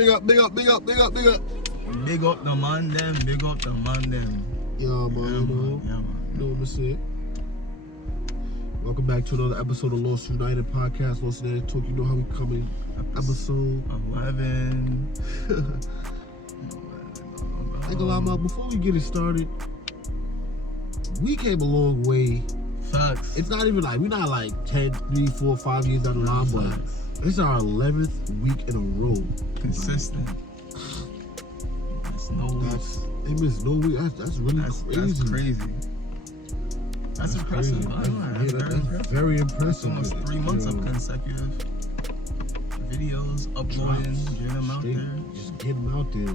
Big up, big up, big up, big up, big up. Big up the man them, big up the man them. Yeah, man, you know. Yeah, man. You know what I'm saying? Welcome back to another episode of Lost United Podcast. Lost United Talk. You know how we coming. Episode 11. I ain't gonna lie, man, before we get it started, we came a long way. Facts. It's not even like, we're not like 10, 3, 4, 5 years down the line, but it's our 11th week in a row. Consistent. It's no weeks. They missed no week. That's really crazy. That's crazy. That's impressive. Crazy. That's very impressive. That's almost 3 months of consecutive videos, uploading, getting them out there. Just get them out there.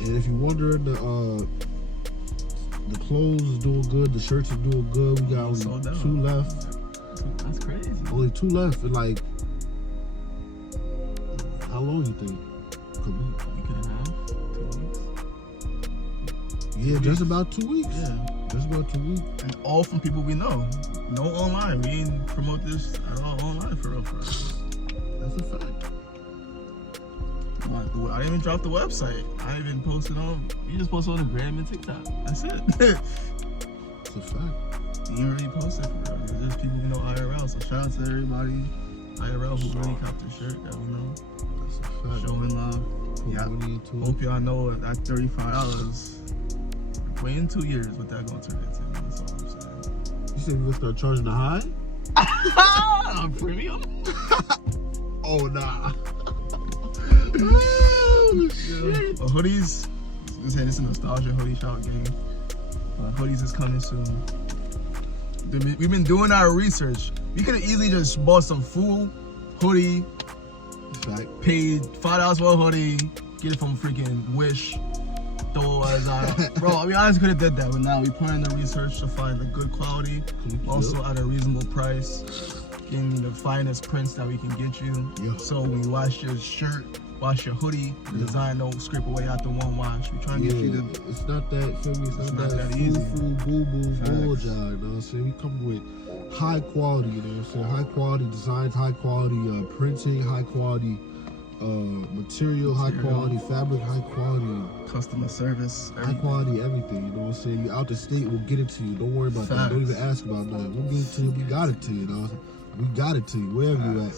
And if you're wondering, the clothes is doing good, the shirts are doing good. We got only 2 left. That's crazy. Only 2 left. And like, how long you think? Could be? Week and a half, 2 weeks. Yeah, just about 2 weeks. Yeah. Just about 2 weeks. And all from people we know. No online. We didn't promote this at all online for real. That's a fact. I didn't even drop the website. I didn't even post it on. You just posted on the gram and TikTok. That's it. It's a fact. You didn't really post it for real. It's just people we know IRL. So shout out to everybody IRL who really copped the shirt that we know. That's a fact. Showing love. Yeah. Hope y'all know that $35. Waiting 2 years, what that gonna turn into. That's all I'm saying. You said we're gonna start charging the high? On premium? Oh, nah. Oh, shit. Hoodies. Just say this is a nostalgia hoodie shout game. Hoodies is coming soon. We've been doing our research. We could have easily just bought some full hoodie. Fact. Paid $5 for a hoodie. Get it from freaking Wish. Throw us out. Bro, we honestly could have did that, but now we put in the research to find a good quality, also at a reasonable price. Getting the finest prints that we can get you. Yeah. So when you wash your shirt, wash your hoodie, the design don't scrape away after one wash. We trying to get you the. It's not that, feel me? It's not that easy. Boo bull job, you know what I'm saying? We come with high quality, you know what I'm saying? High quality designs, high quality printing, high quality material, high quality fabric, high quality customer service, high quality everything, you know what I'm saying? You out the state, we'll get it to you. Don't worry about that. Don't even ask about that. We'll get it to you. We got it to you, you know? We got it to you, wherever you at.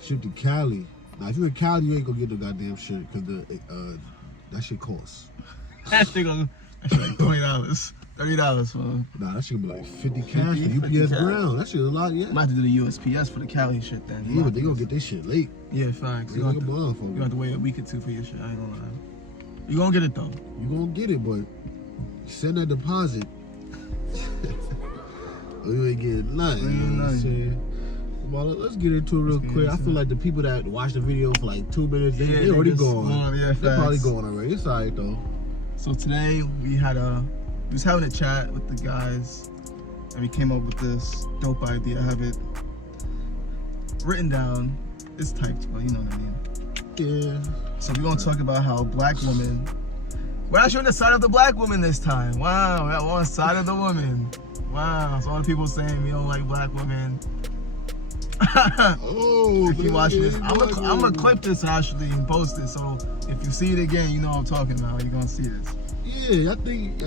Ship to Cali. Now, if you're in Cali, you ain't gonna get no goddamn shit, because that shit costs. That shit like $20. $30 for. Nah, that shit gonna be like 50 cash for UPS ground. That shit a lot, yeah. I might have to do the USPS for the Cali shit then. Yeah, but they gonna get this shit late. Yeah, facts. You have to wait a week or 2 for your shit. I ain't gonna lie. You gonna get it though. You gonna get it, but send that deposit. Or you ain't getting nothing. You know what I'm saying? Well, let's get into it real quick. I feel like the people that watch the video for like 2 minutes, they already gone. Yeah, they're probably going already. It's alright though. So today we was having a chat with the guys, and we came up with this dope idea. I have it written down. It's typed, but you know what I mean. Yeah. So we're gonna talk about how black women. We're actually on the side of the black woman this time. Wow, we're on the side of the woman. Wow. So all the people saying we don't like black women. Oh, if you watching this, I'm gonna clip this actually and post it. So if you see it again, you know what I'm talking about. You're gonna see this. Yeah, y'all think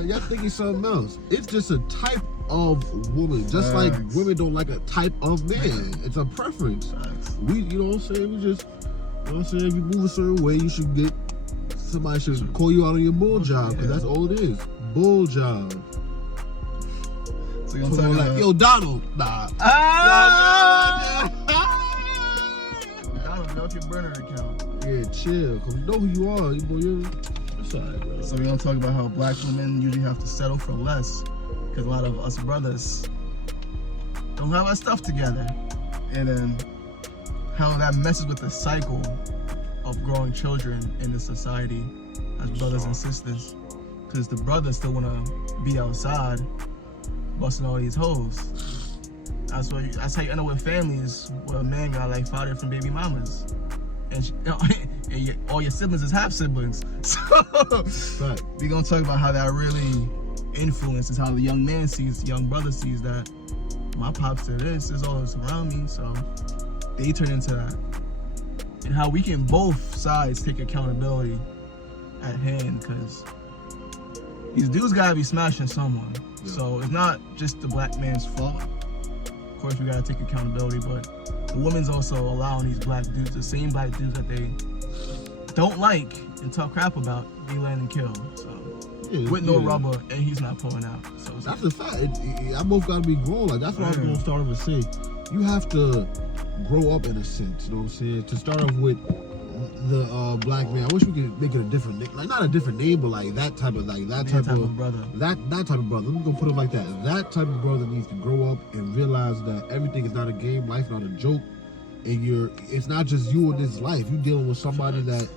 it's something else. It's just a type of woman, just like women don't like a type of man. It's a preference. You know what I'm saying? You know what I'm saying? If you move a certain way, you should get somebody should call you out on your bull job, because that's all it is. Bull job. So you're gonna tell like, yo, Donald, nah. Donald, melt your burner account. Yeah, chill, cause you know who you are. It's alright, bro. So we're gonna talk about how black women usually have to settle for less, because a lot of us brothers don't have our stuff together, and then how that messes with the cycle of growing children in the society as brothers and sisters, because the brothers still wanna be outside busting all these hoes. That's how you end up with families where a man got like 5 different baby mamas, and all your siblings is half siblings. So we're gonna talk about how that really influences how the young man sees, the young brother sees that my pops did this is all that's around me, so they turn into that. and how we can both sides take accountability at hand, because these dudes gotta be smashing someone. Yeah. So it's not just the black man's fault. Of course, we gotta take accountability, but the woman's also allowing these black dudes, the same black dudes that they don't like and talk crap about, they land and kill. So with no rubber, and he's not pulling out. So that's a fact. I both gotta be grown. Like that's what I'm gonna start off and say. You have to grow up in a sense. You know what I'm saying? To start off with the black man, I wish we could make it a different name, like not a different name, but like that type of brother. That type of brother. Let me go put it like that. That type of brother needs to grow up and realize that everything is not a game, life not a joke, and it's not just you in this life. You're dealing with somebody that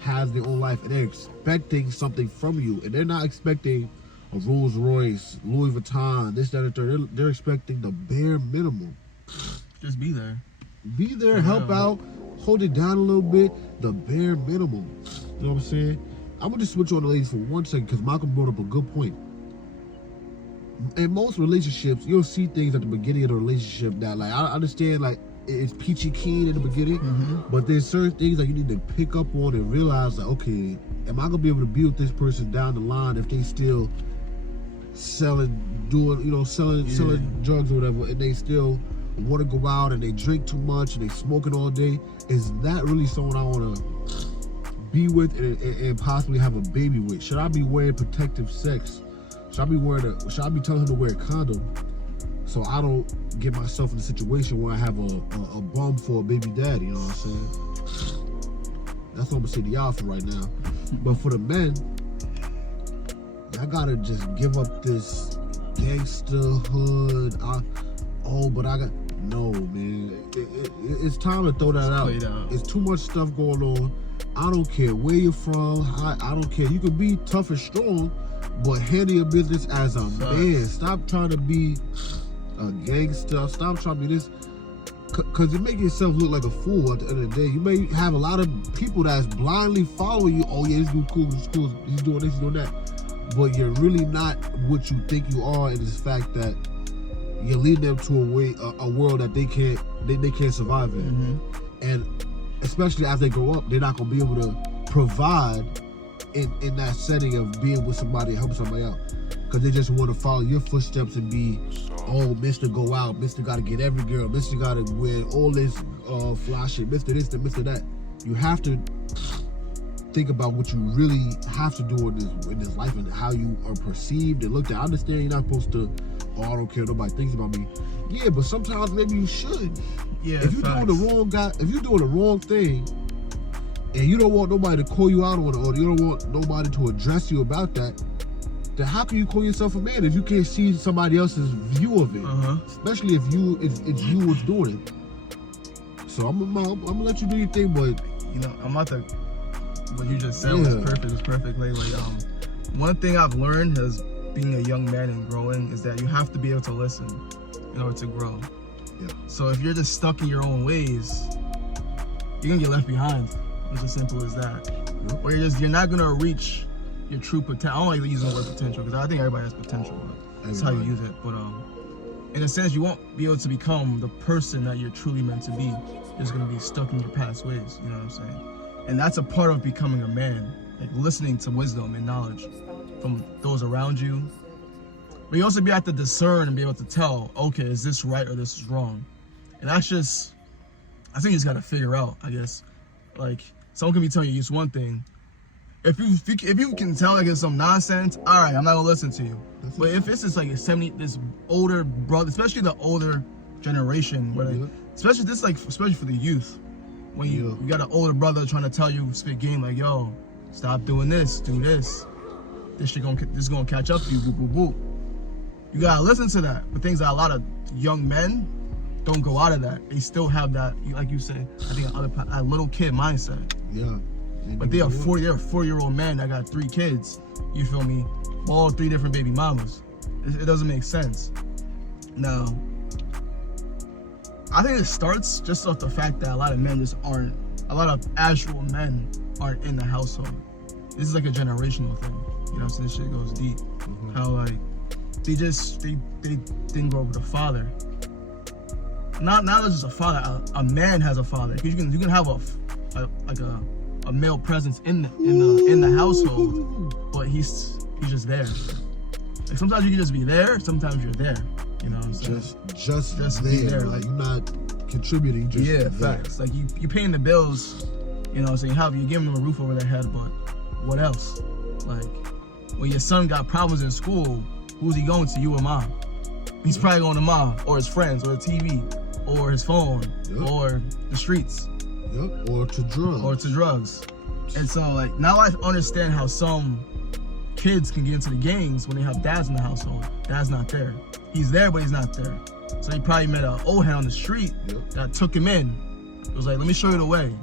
has their own life, and they're expecting something from you, and they're not expecting a Rolls Royce, Louis Vuitton, this, that, and third. They're expecting the bare minimum. Just be there. Be there, help out, hold it down a little bit, the bare minimum. You know what I'm saying? I'm gonna just switch on the ladies for 1 second because Malcolm brought up a good point. In most relationships, you'll see things at the beginning of the relationship that, like, I understand, like, it's peachy keen in the beginning, but there's certain things that you need to pick up on and realize that, okay, am I gonna be able to be with this person down the line if they still selling drugs or whatever, and they still want to go out and they drink too much and they smoking all day? Is that really someone I want to be with and possibly have a baby with? Should I be wearing protective sex? Should I be telling him to wear a condom so I don't get myself in a situation where I have a bum for a baby daddy? You know what I'm saying? That's what I'm gonna say to y'all for right now. But for the men, y'all gotta just give up this gangsterhood. No, man. It's time to throw that out. It's too much stuff going on. I don't care where you're from. I don't care. You can be tough and strong, but handle your business as a man. Stop trying to be a gangster. Stop trying to be this. Because you make yourself look like a fool at the end of the day. You may have a lot of people that's blindly following you. Oh, yeah, this dude's cool. He's doing this, he's doing that. But you're really not what you think you are, in this fact that you're leading them to a world that they can't survive in. And especially as they grow up, they're not going to be able to provide in that setting of being with somebody and help somebody out. Because they just want to follow your footsteps and be, oh, Mr. Go Out, Mr. Got to get every girl, Mr. Got to wear all this fly shit, Mr. this, Mr. that. You have to think about what you really have to do in this life and how you are perceived and looked at. I understand you're not supposed to, oh, I don't care, nobody thinks about me. Yeah, but sometimes maybe you should. Yeah, if you're doing the wrong thing, and you don't want nobody to call you out on it, or you don't want nobody to address you about that, then how can you call yourself a man if you can't see somebody else's view of it? Especially if it's you what's doing it. So I'm gonna let you do your thing, but what you just said was perfect. It was perfect. Like, one thing I've learned as being a young man and growing is that you have to be able to listen in order to grow. Yeah. So if you're just stuck in your own ways, you're gonna get left behind. It's as simple as that. Yep. Or you're not gonna reach your true potential. I don't like using the word potential because I think everybody has potential. That's how you use it. But in a sense, you won't be able to become the person that you're truly meant to be. You're just gonna be stuck in your past ways. You know what I'm saying? And that's a part of becoming a man, like listening to wisdom and knowledge from those around you. But you also have to discern and be able to tell, okay, is this right or this is wrong? And I think you just gotta figure out, I guess. Like, someone can be telling you just one thing. If you can tell like it's some nonsense, all right, I'm not gonna listen to you. But if it's just like this older brother, especially the older generation, especially for the youth, when you got an older brother trying to tell you, spit game, like, yo, stop doing this, do this. This is gonna catch up to you, boop, boop, boop. You gotta listen to that. But things that a lot of young men don't go out of that. They still have that, like you said, I think a little kid mindset. Yeah. But they're a 40-year-old man that got 3 kids. You feel me? All 3 different baby mamas. It doesn't make sense. Now, I think it starts just off the fact that a lot of actual men aren't in the household. This is like a generational thing. You know, so this shit goes deep. How like they didn't grow up with a father. Not just a father. A man has a father. Because you can have a male presence in the household, but he's just there. Like sometimes you can just be there, sometimes you're there. You know what I'm saying? Just be there. there. Like you're not contributing. Just Yeah, there. facts. Like you paying the bills. You know what I'm saying? You're giving them a roof over their head, but what else? Like when your son got problems in school, who's he going to? You or mom? He's probably going to mom or his friends or the TV or his phone or the streets. Yep. Or to drugs. And so like now I understand how some kids can get into the gangs when they have dads in the household. Dad's not there. He's there, but he's not there. So he probably met an old head on the street that took him in. It was like, let me show you the way.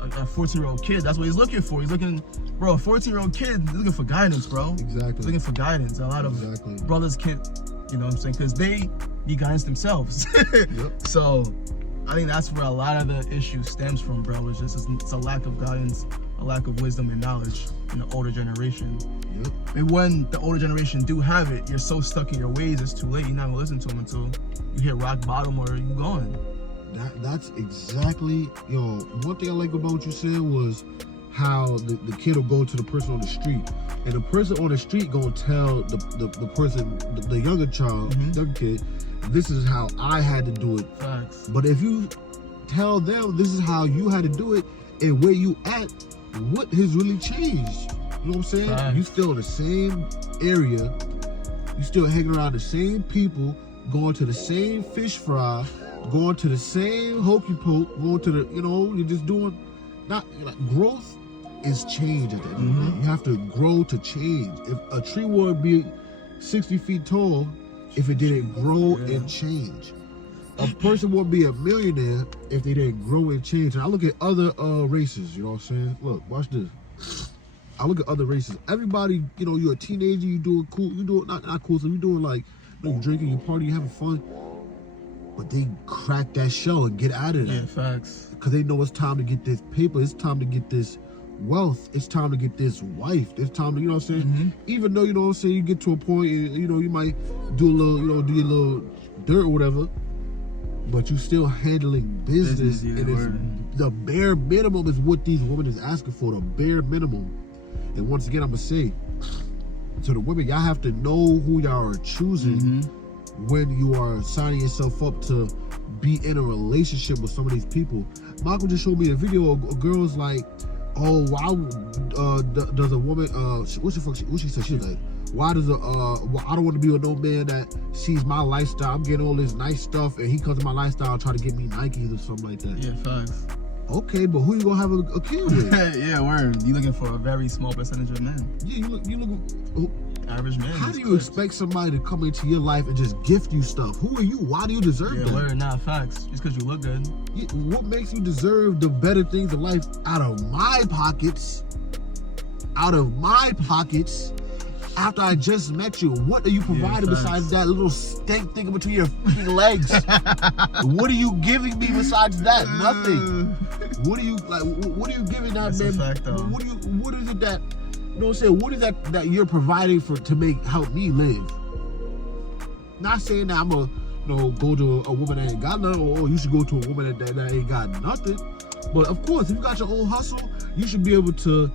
A 14-year-old kid, that's what he's looking for. He's looking, bro, a 14-year-old kid is looking for guidance, bro. Exactly. He's looking for guidance. A lot of brothers can't, you know what I'm saying? Because they need guidance themselves. So I think that's where a lot of the issue stems from, bro. It's a lack of guidance, a lack of wisdom and knowledge in the older generation. And when the older generation do have it, you're so stuck in your ways, it's too late. You're not gonna listen to them until you hit rock bottom or you gone. That's exactly, one thing I like about what you said was how the kid will go to the person on the street, and the person on the street gonna tell the person, the younger child, younger kid, this is how I had to do it. Facts. But if you tell them this is how you had to do it and where you at, what has really changed? You know what I'm saying? Facts. You still in the same area, you still hanging around the same people, going to the same fish fry, going to the same hokey poke, going to the, you're just doing, growth is change at the end of the day. You have to grow to change. If a tree would be 60 feet tall, if it didn't grow and change. A person won't be a millionaire if they didn't grow and change. And I look at other races, you know what I'm saying? Look, watch this. I look at other races. Everybody, you're a teenager, you doing cool, you doing not cool, so you doing like, you drinking, you party, you having fun. But they crack that shell and get out of that. Yeah, facts. Because they know it's time to get this paper, it's time to get this wealth, it's time to get this wife, it's time to, you know what I'm saying? Even though, you know what I'm saying, you get to a point, you might do a little, do your little dirt or whatever, but you still handling business, and it's the bare minimum is what these women is asking for, the bare minimum. And once again, I'm gonna say to the women, y'all have to know who y'all are choosing when you are signing yourself up to be in a relationship with some of these people. Michael just showed me a video of girls like, oh, why does a woman, what she said? She was like, why does I don't want to be with no man that sees my lifestyle. I'm getting all this nice stuff, and he comes to my lifestyle try to get me Nikes or something like that. Yeah, facts. Okay, but who you gonna have a kid with? Yeah, word. You looking for a very small percentage of men. Yeah, you look average man. How do you expect somebody to come into your life and just gift you stuff? Who are you? Why do you deserve that? Yeah, word, nah, facts. Just because you look good. Yeah, what makes you deserve the better things in life out of my pockets? Out of my pockets. After I just met you, what are you providing besides that little stank thing between your freaking legs? What are you giving me besides that? Nothing. What are you What are you giving that That's man? A fact, though. What is it that? You know what I'm saying? What is that you're providing to help me live? Not saying that I'm go to a woman that ain't got nothing, or you should go to a woman that ain't got nothing. But of course, if you got your own hustle, you should be able to,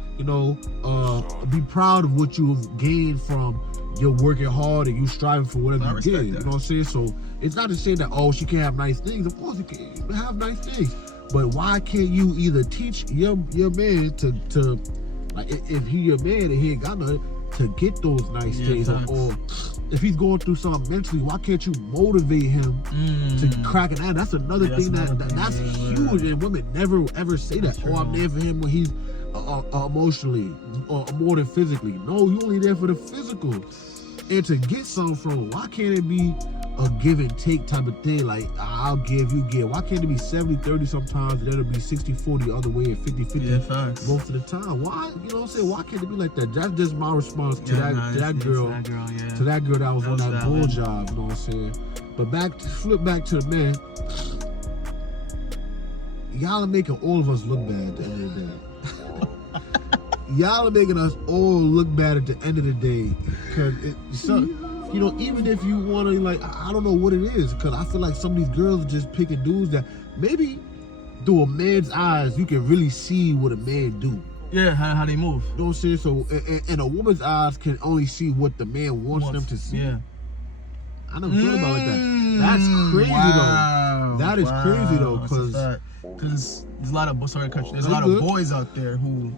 be proud of what you've gained from your working hard and you striving for whatever you get. You know what I'm saying? So it's not to say that, oh, she can't have nice things. Of course, you can have nice things. But why can't you either teach your man to like, if he your man and he ain't got nothing, to get those nice things, or if he's going through something mentally, why can't you motivate him to crack it out? That's another thing that's huge, and women never ever say that. Oh, I'm there for him when he's emotionally or more than physically. No, you only there for the physical. And to get something from, why can't it be a give and take type of thing? Like, I'll give, you give. Why can't it be 70-30 sometimes, and then it'll be 60-40 the other way, and 50-50 most of the time? Why? You know what I'm saying? Why can't it be like that? That's just my response to that girl that was on that bull job. You know what I'm saying? But flip back to the man. Y'all are making all of us look bad at the end of the day. Y'all are making us all look bad at the end of the day. Because even if you want to, like, I don't know what it is. Because I feel like some of these girls are just picking dudes that maybe through a man's eyes, you can really see what a man do. Yeah, how they move. You know what I'm saying? So, and a woman's eyes can only see what the man wants them to see. Yeah. I never thought about it like that. That's crazy though. That is crazy though, because there's a lot of there's a lot of boys out there who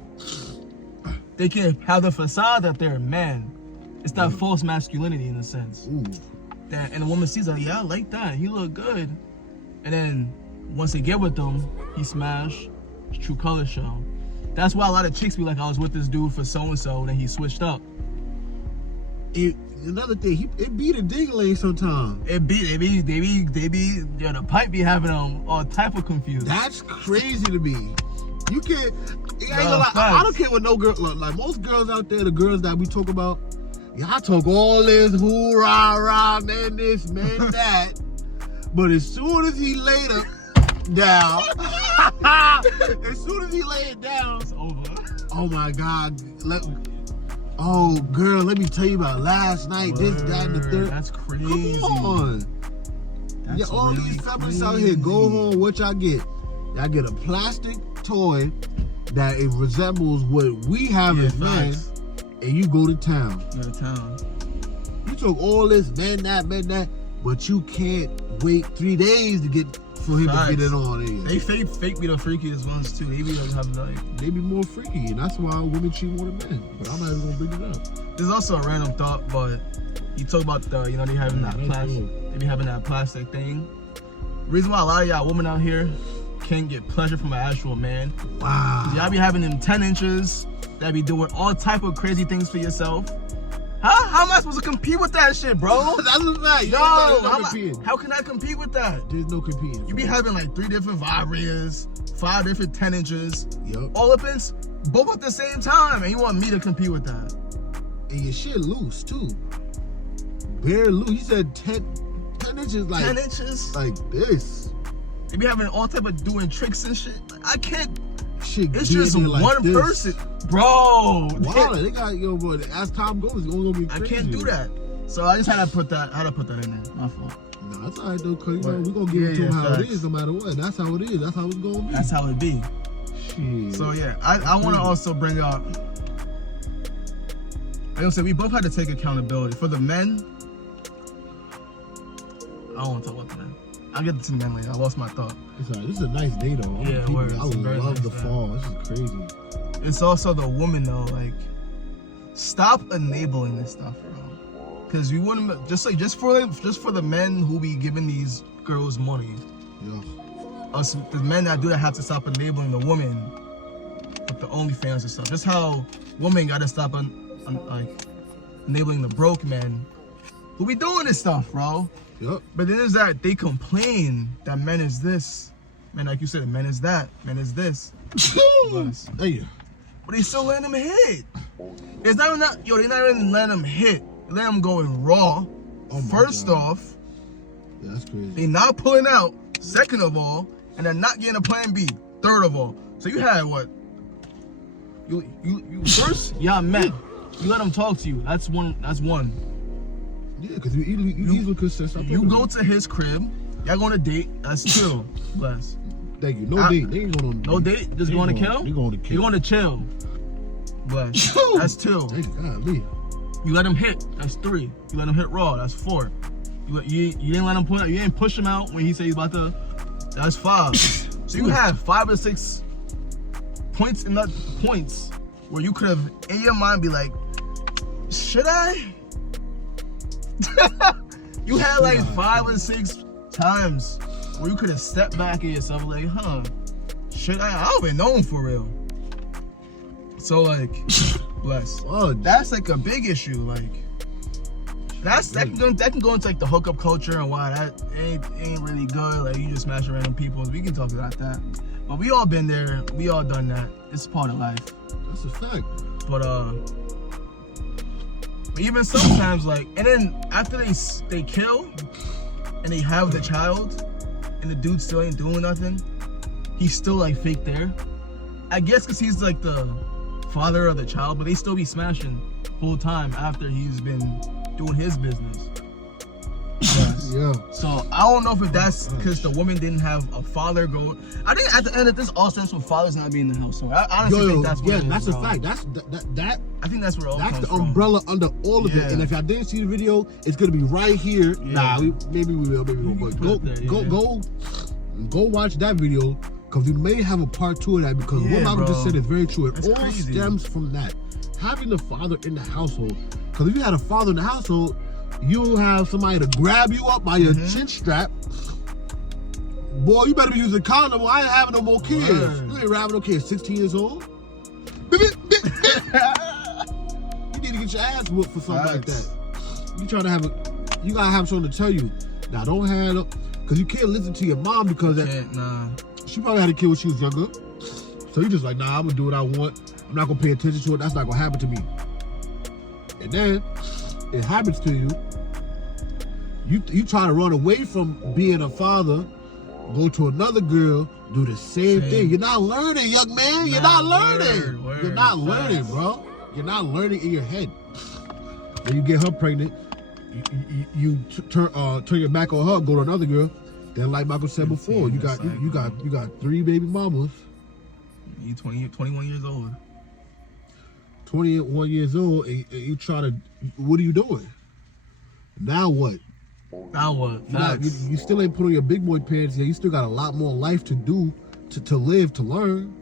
they can have the facade that they're a man. It's that false masculinity in a sense. Ooh. That, and the woman sees that, yeah, I like that. He look good. And then once they get with them, he smash. His true colors show. That's why a lot of chicks be like, I was with this dude for so and so, and then he switched up. Another thing, it be the ding lane sometimes. They be, yeah, the pipe be having them all type of confused. That's crazy to me. You can't, I don't care what no girl, like most girls out there, the girls that we talk about, y'all talk all this hoorah, man this, man that. But as soon as he laid it down, as soon as he laid it down, it's over. Oh my God. Oh, girl, let me tell you about last night, this, that, and the third. That's crazy. Come on. That's yeah, all really these feminists out here, go home, what y'all get? Y'all get a plastic toy that it resembles what we have as men, and you go to town. Go to town. You took all this, man that, but you can't wait 3 days to get for him to get it on. They fake be the freakiest ones too. They be like, they be more freaky, and that's why women cheat more than men. But I'm not even gonna bring it up. There's also a random thought, but you talk about the, you know, they having that plastic. They be having that plastic thing. Reason why a lot of y'all women out here can't get pleasure from an actual man. Wow. Y'all be having them 10 inches that be doing all type of crazy things for yourself. How am I supposed to compete with that shit, bro? That's a fact. Yo, how can I compete with that? There's no competing. You be having like 3 different vibrators, 5 different 10 inches, yep, all up in both at the same time, and you want me to compete with that? And your shit loose too. Bare loose. You said 10 inches, like 10 inches, like this. They be having all type of doing tricks and shit. I can't. Shit, it's just like one this. person, bro. Wow, they got, yo, boy. As time goes, it's only gonna be crazy. I can't do that. So I just had to put that. I had to put that in there. My fault. No, that's all right though, cause you know we gonna give it to them how it is, no matter what. That's how it is. That's how it's gonna be. That's how it be. Shit. So yeah, I want to also bring up. Like I said, we both had to take accountability for the men. I don't want to talk about the men. I'll get to the men later. I lost my thought. It's all right. This is a nice day though. Yeah, I love the fall. This is crazy. It's also the woman though. Like, stop enabling this stuff, bro. Because we wouldn't just for the men who be giving these girls money. Yeah. Us, the men that do that have to stop enabling the woman with the OnlyFans and stuff. Just how women gotta stop like enabling the broke men who be doing this stuff, bro. Yep. But then there's that they complain that men is this, man, like you said, men is that, men is this. Hey. But they still letting them hit. It's not even they're not even letting them hit. They let them go in raw. Oh First off, yeah, that's crazy. they not pulling out. Second of all, and they're not getting a plan B. Third of all, so you had what? You first, y'all met. You let them talk to you. That's one. Yeah, because you easily could set something. You go to his crib. Y'all going to date. That's 2. Bless. Thank you. No date. They ain't going on. No date. Just going to kill. They going to kill. You going to chill. Bless. That's 2. Golly. You let him hit. That's 3. You let him hit raw. That's 4. You didn't let him put. You didn't push him out when he said he's about to. That's 5. So you have 5 or 6 points in that points where you could have in your mind be like, should I? You had like 5 or 6 times where you could have stepped back at yourself like, should I? I don't even know him for real. So like, bless. Oh, that's like a big issue. Like, that can go into like the hookup culture and why that ain't really good. Like, you just smashing random people. We can talk about that. But we all been there. We all done that. It's part of life. That's a fact. But even sometimes, like, and then after they kill and they have the child and the dude still ain't doing nothing, he's still like fake there. I guess because he's like the father of the child, but they still be smashing full time after he's been doing his business. Yes. Yeah. So I don't know if that's because the woman didn't have a father go. I think at the end of this all stems with fathers not being in the house. So I honestly think that's what it is, that's a bro. fact. That I think that's where it all that's comes the from. umbrella under all of Yeah. it. And if y'all didn't see the video, it's gonna be right here. Yeah. Maybe we will, maybe we You won't. can But put it there, go watch that video because we may have a part 2 of that because what Michael bro. just said is very true. It That's all crazy. stems from that. Having the father in the household. Because if you had a father in the household, you'll have somebody to grab you up by your chin strap. Boy, you better be using a condom. I ain't having no more kids. Word. You ain't having no kids. 16 years old. You need to get your ass whooped for something like that. You trying to have you gotta have someone to tell you. Now don't have because you can't listen to your mom because she probably had a kid when she was younger. So you just like, nah, I'm gonna do what I want. I'm not gonna pay attention to it. That's not gonna happen to me. And then it happens to you. You try to run away from being a father, go to another girl, do the same thing. You're not learning, young man. You're not learning. You're not learning, bro. You're not learning in your head. Then you get her pregnant. You turn your back on her, go to another girl. Then, like Michael said before, you got 3 baby mamas. You 21 years old. 21 years old, and you try to. What are you doing? Now what? Now what? You still ain't put on your big boy pants yet. You still got a lot more life to do, to live, to learn,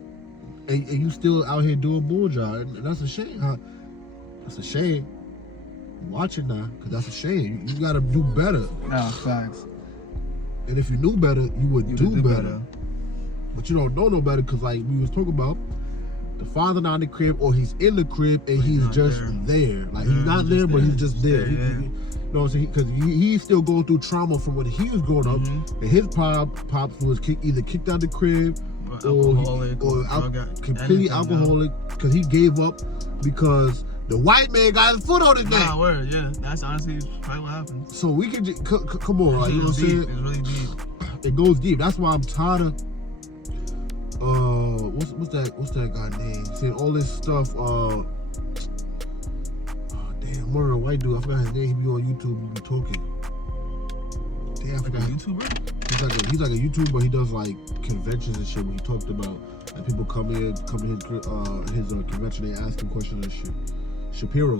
and you still out here doing bull job. And that's a shame. Huh? That's a shame. Watch it now, cause that's a shame. You gotta do better. Nah, facts. And if you knew better, you would do better. But you don't know no better, cause like we was talking about, the father not in the crib, or he's in the crib and he's just there. Like he's not there, but he's just there. You know what I'm saying? Because he's still going through trauma from when he was growing up, and his pops was either kicked out the crib or completely alcoholic, because he gave up because the white man got his foot on his neck. Nah, word, yeah. That's honestly probably what happened. So we can just come on, like, you know what I'm saying? It's really deep. It goes deep. That's why I'm tired of what's that guy name? Saying all this stuff. Damn, murder a white dude. I forgot his name. He be on YouTube. He be talking. Damn, I forgot. Like a YouTuber? He's like a YouTuber. He does like conventions and shit. When he talked about like people come to his convention, they ask him questions and shit. Shapiro.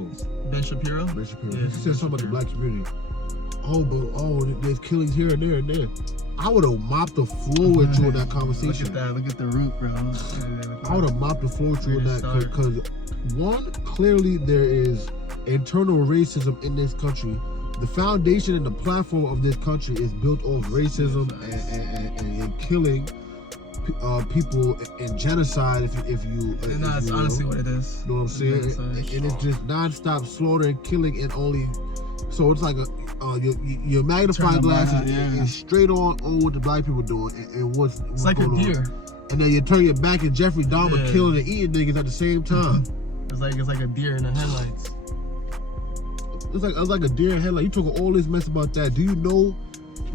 Ben Shapiro. Yeah, he said something about the Shapiro. black community. There's killings here and there and there. I would have mopped the floor with you in that conversation. Look at that. Look at the root, bro. I would have mopped the floor with you in that because one, clearly there is internal racism in this country. The foundation and the platform of this country is built off racism and killing people and genocide. If you That's honestly what it is. You know what I'm saying? And it's just non-stop slaughter and killing, and only. So it's like your magnifying glass is straight on what the black people doing and what's It's like a deer. On. And then you turn your back and Jeffrey Dahmer killing and eating niggas at the same time. It's like a deer in the headlights. It's like a deer in headlight. You talking all this mess about that. Do you know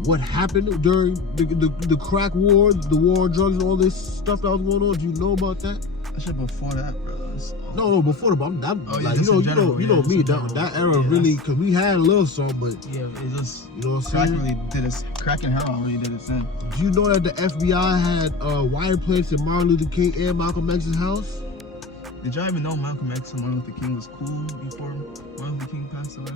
what happened during the crack war, the war on drugs, and all this stuff that was going on? Do you know about that? That shit before that, bro. No, before the bomb. You know me. That era really, because we had a little something, but yeah, it just you know what I'm saying. Crack and heroin really did its thing. Do you know that the FBI had wire plates in Martin Luther King and Malcolm X's house? Did y'all even know Malcolm X and Martin Luther King was cool before Martin Luther King passed away?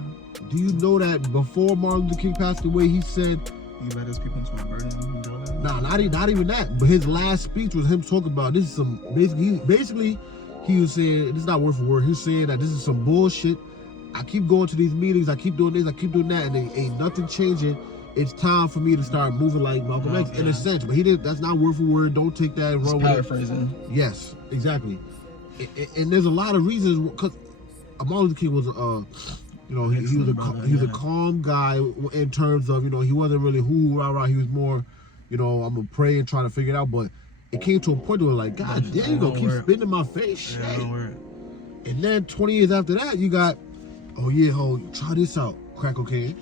Do you know that before Martin Luther King passed away, he said he led his people into a burning? Nah, not even that. But his last speech was him talking about this is some basically he was saying, this is not word for word, he was saying that this is some bullshit. I keep going to these meetings, I keep doing this, I keep doing that, and ain't nothing changing. It's time for me to start moving like Malcolm X in a sense. But that's not word for word. Don't take that and run with it. Paraphrasing. Yes, exactly. And there's a lot of reasons, because Martin Luther King was he was a calm guy in terms of, he wasn't really rah. He was more, I'm gonna pray and try to figure it out. But it came to a point where like, God damn, you gonna keep spitting in my face, yeah, shit. And then 20 years after that, you got, try this out, crack cocaine.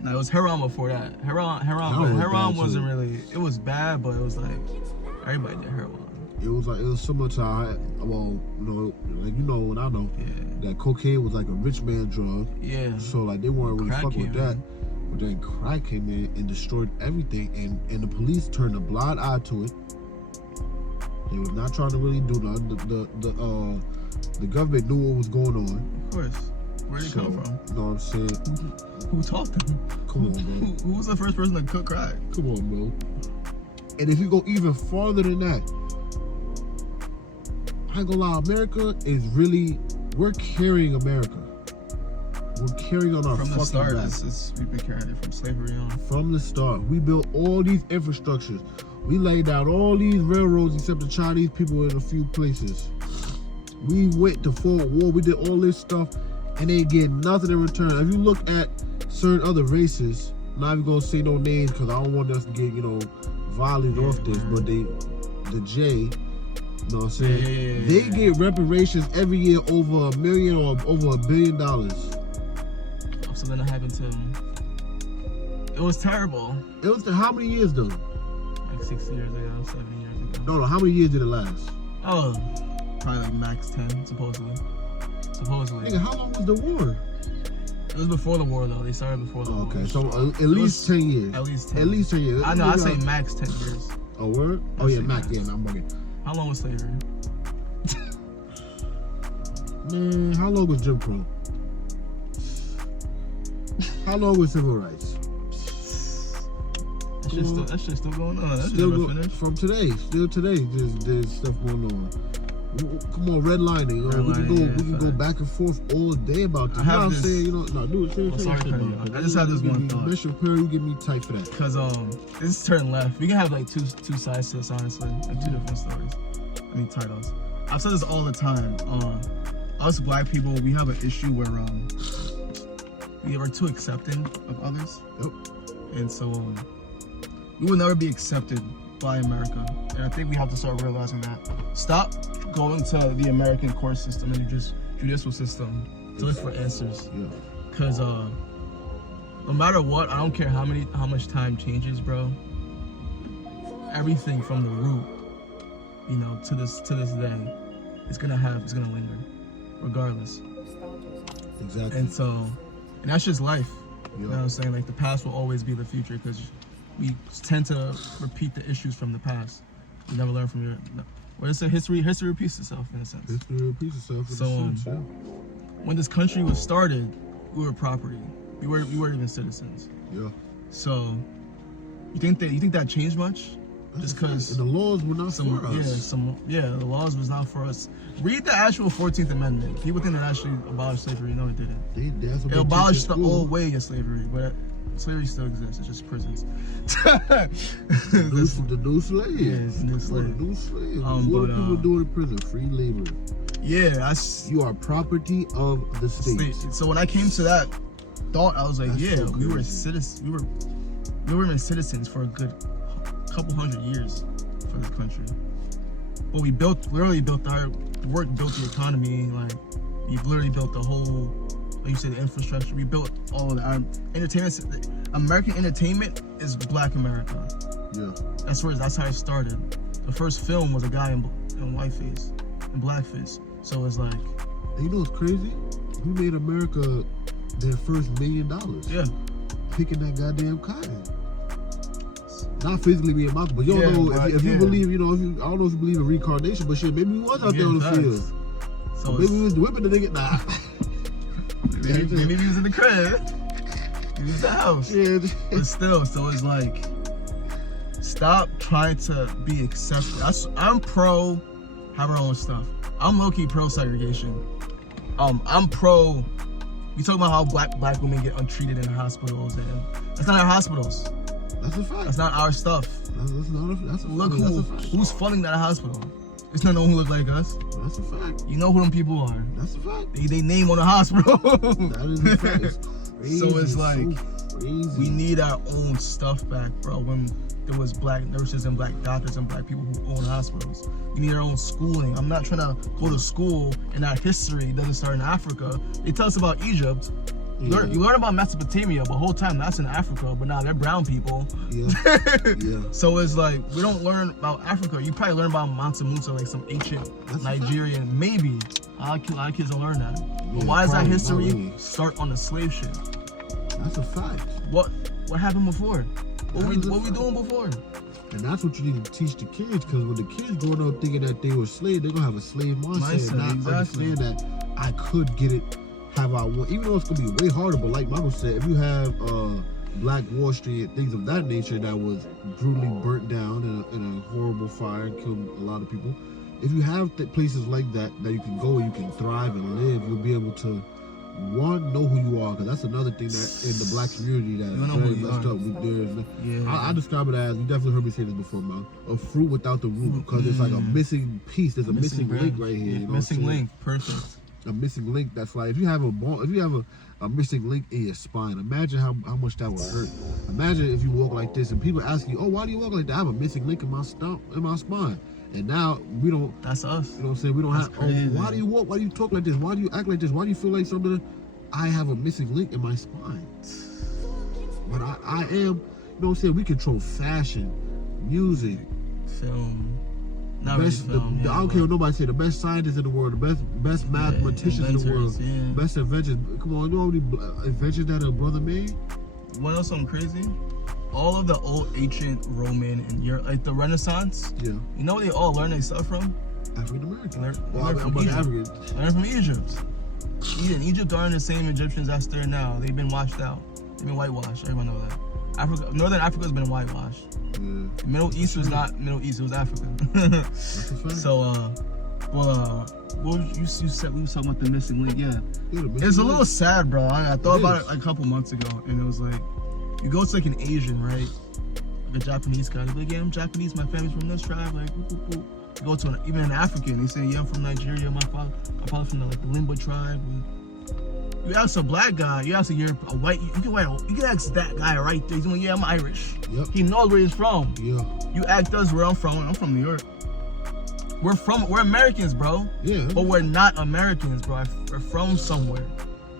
No, it was heroin before that. Heroin wasn't really. It was bad, but it was like everybody did heroin. It was similar to what I know. Yeah. That cocaine was like a rich man drug. Yeah. So like they weren't really fucking with that. But then crack came in and destroyed everything, and the police turned a blind eye to it. They was not trying to really do nothing. The government knew what was going on. Of course. Where did it come from? You know what I'm saying? Who taught them? Come on, bro. Who was the first person to cook crack? Come on, bro. And if you go even farther than that, I ain't gonna lie, America is really, we're carrying America. We're carrying on our from fucking the start. back. We've been carrying it from slavery on. From the start, we built all these infrastructures. We laid out all these railroads except the Chinese people in a few places. We went to Fort War. We did all this stuff, and they get nothing in return. If you look at certain other races, I'm not even gonna say no names because I don't want us to get violent off this. But the J, you know what I'm saying? They get reparations every year over $1 million or over $1 billion. So then it happened to him. It was terrible. It was how many years though? Like 6 years ago, 7 years ago. No, how many years did it last? Oh, probably like max 10, supposedly. Nigga, how long was the war? It was before the war, though. They started before the war. Okay, so at least 10 years. At least 10. At least 10 years. I know, I say max 10 years. Oh, word? Oh, yeah, max. Yeah, I'm bugging. How long was slavery? Man, how long was Jim Crow? How long was civil rights? That shit's still going on. That Still never finished. From today. Still today, there's stuff going on. Come on, redlining. We can go back and forth all day about this. I have this. Saying, do it. Sorry, I just have this one thought. Bishop Perry, you get me tight for that. Because this is turn left. We can have like two sides to this, honestly, like two different stories. I mean titles. I've said this all the time. Us black people, we have an issue where we are too accepting of others. Yep. And so we will never be accepted by America. And I think we have to start realizing that. Stop going to the American court system and just judicial system to look for answers. Yeah. Cause no matter what, I don't care how much time changes, bro. Everything from the root, to this day, it's gonna linger, regardless. Exactly. And that's just life. Yeah. You know what I'm saying? Like the past will always be the future because we tend to repeat the issues from the past. You never learn from what is it? History repeats itself in a sense. History repeats itself in a sense, yeah. When this country was started, we were property. We weren't even citizens. Yeah. So you think that changed much? Just because the laws were not for us. The laws was not for us. Read the actual 14th Amendment. People think it actually abolished slavery. No, it didn't. It abolished the old way of slavery, but slavery still exists. It's just prisons. The new slave. Yeah, it's the new slave. The new slave. What people do in prison? Free labor. Yeah, you are property of the state. So when I came to that thought, I was like, so we were citizens. We were even citizens for a good couple hundred years for this country. But we literally built the economy. Like we literally built the whole, like you said, the infrastructure. We built all of the entertainment. American entertainment is Black America. Yeah. That's how it started. The first film was a guy in whiteface, in blackface. So it's like, and you know what's crazy? We made America their first $1 million. Yeah. Picking that goddamn cotton. Not physically being mounted, but you don't know if you believe, I don't know if you believe in reincarnation, but shit, maybe we was out there on the field. So maybe we was whipping the nigga. Nah. maybe he was in the crib. He was in the house. Yeah. But still, so it's like, stop trying to be accepted. I'm pro have our own stuff. I'm low-key pro segregation. I'm pro. We talk about how black women get untreated in hospitals, and that's not our hospitals. That's a fact. That's not our stuff. That's a Look who's funding that hospital. It's not no one who look like us. That's a fact. You know who them people are. That's a fact. They name on the hospital. That is a fact. It's crazy. So it's like, crazy. We need our own stuff back, bro. When there was black nurses and black doctors and black people who own hospitals. We need our own schooling. I'm not trying to go to school and our history doesn't start in Africa. They tell us about Egypt. Yeah. You learn about Mesopotamia, but the whole time that's in Africa, but now they're brown people. Yeah. Yeah. So it's like, we don't learn about Africa. You probably learn about Mansa Musa, like some ancient Nigerian. Maybe. A lot of kids don't learn that. But why does that history start on the slave ship? That's a fact. What happened before? What we doing before? And that's what you need to teach the kids, because when the kids growing up thinking that they were slaves, they're gonna have a slave mindset and not understand that I could get it have I want. Even though it's gonna be way harder, but like Michael said, if you have Black Wall Street and things of that nature that was brutally burnt down in a horrible fire and killed a lot of people, if you have places like that you can go and you can thrive and live, you'll be able to know who you are, because that's another thing that in the Black community that is very messed up. I describe it as, you definitely heard me say this before, man, a fruit without the root, because it's like a missing piece. There's a missing link right here. You know missing link, perfect. A missing link. That's like if you have a missing link in your spine, imagine how much that would hurt. Imagine if you walk like this and people ask you, oh, why do you walk like that? I have a missing link in my spine. And now we don't. That's us. You know what I'm saying? We don't have. Crazy. Oh, why do you walk? Why do you talk like this? Why do you act like this? Why do you feel like something? I have a missing link in my spine. But I am. You know what I'm saying? We control fashion, music, film. Not best, really film, I don't care what nobody say. The best scientists in the world, the best mathematicians in the world, best inventions. Come on, you know how many inventions that a brother made? What else? Something crazy? All of the old ancient Roman and Europe, like the Renaissance. Yeah. You know where they all learn their stuff from? African American. Learn from Egypt. In Egypt aren't the same Egyptians that's there now. They've been washed out. They've been whitewashed. Everyone know that. Northern Africa's been whitewashed. Yeah. Middle East was not Middle East. It was Africa. So, what you said? We were talking about the missing link. Yeah. It's a little sad, bro. I thought about it like a couple months ago, and it was like, you go to like an Asian, right? Like a Japanese guy. They're like, yeah, I'm Japanese. My family's from this tribe. Like, whoop, whoop, whoop. You go to even an African. They say, yeah, I'm from Nigeria. My father's from the Limba tribe. You ask a black guy. You ask a white. You can ask that guy right there. He's like, yeah, I'm Irish. Yep. He knows where he's from. Yeah. You ask us where I'm from. I'm from New York. We're Americans, bro. Yeah. But we're not Americans, bro. We're from somewhere.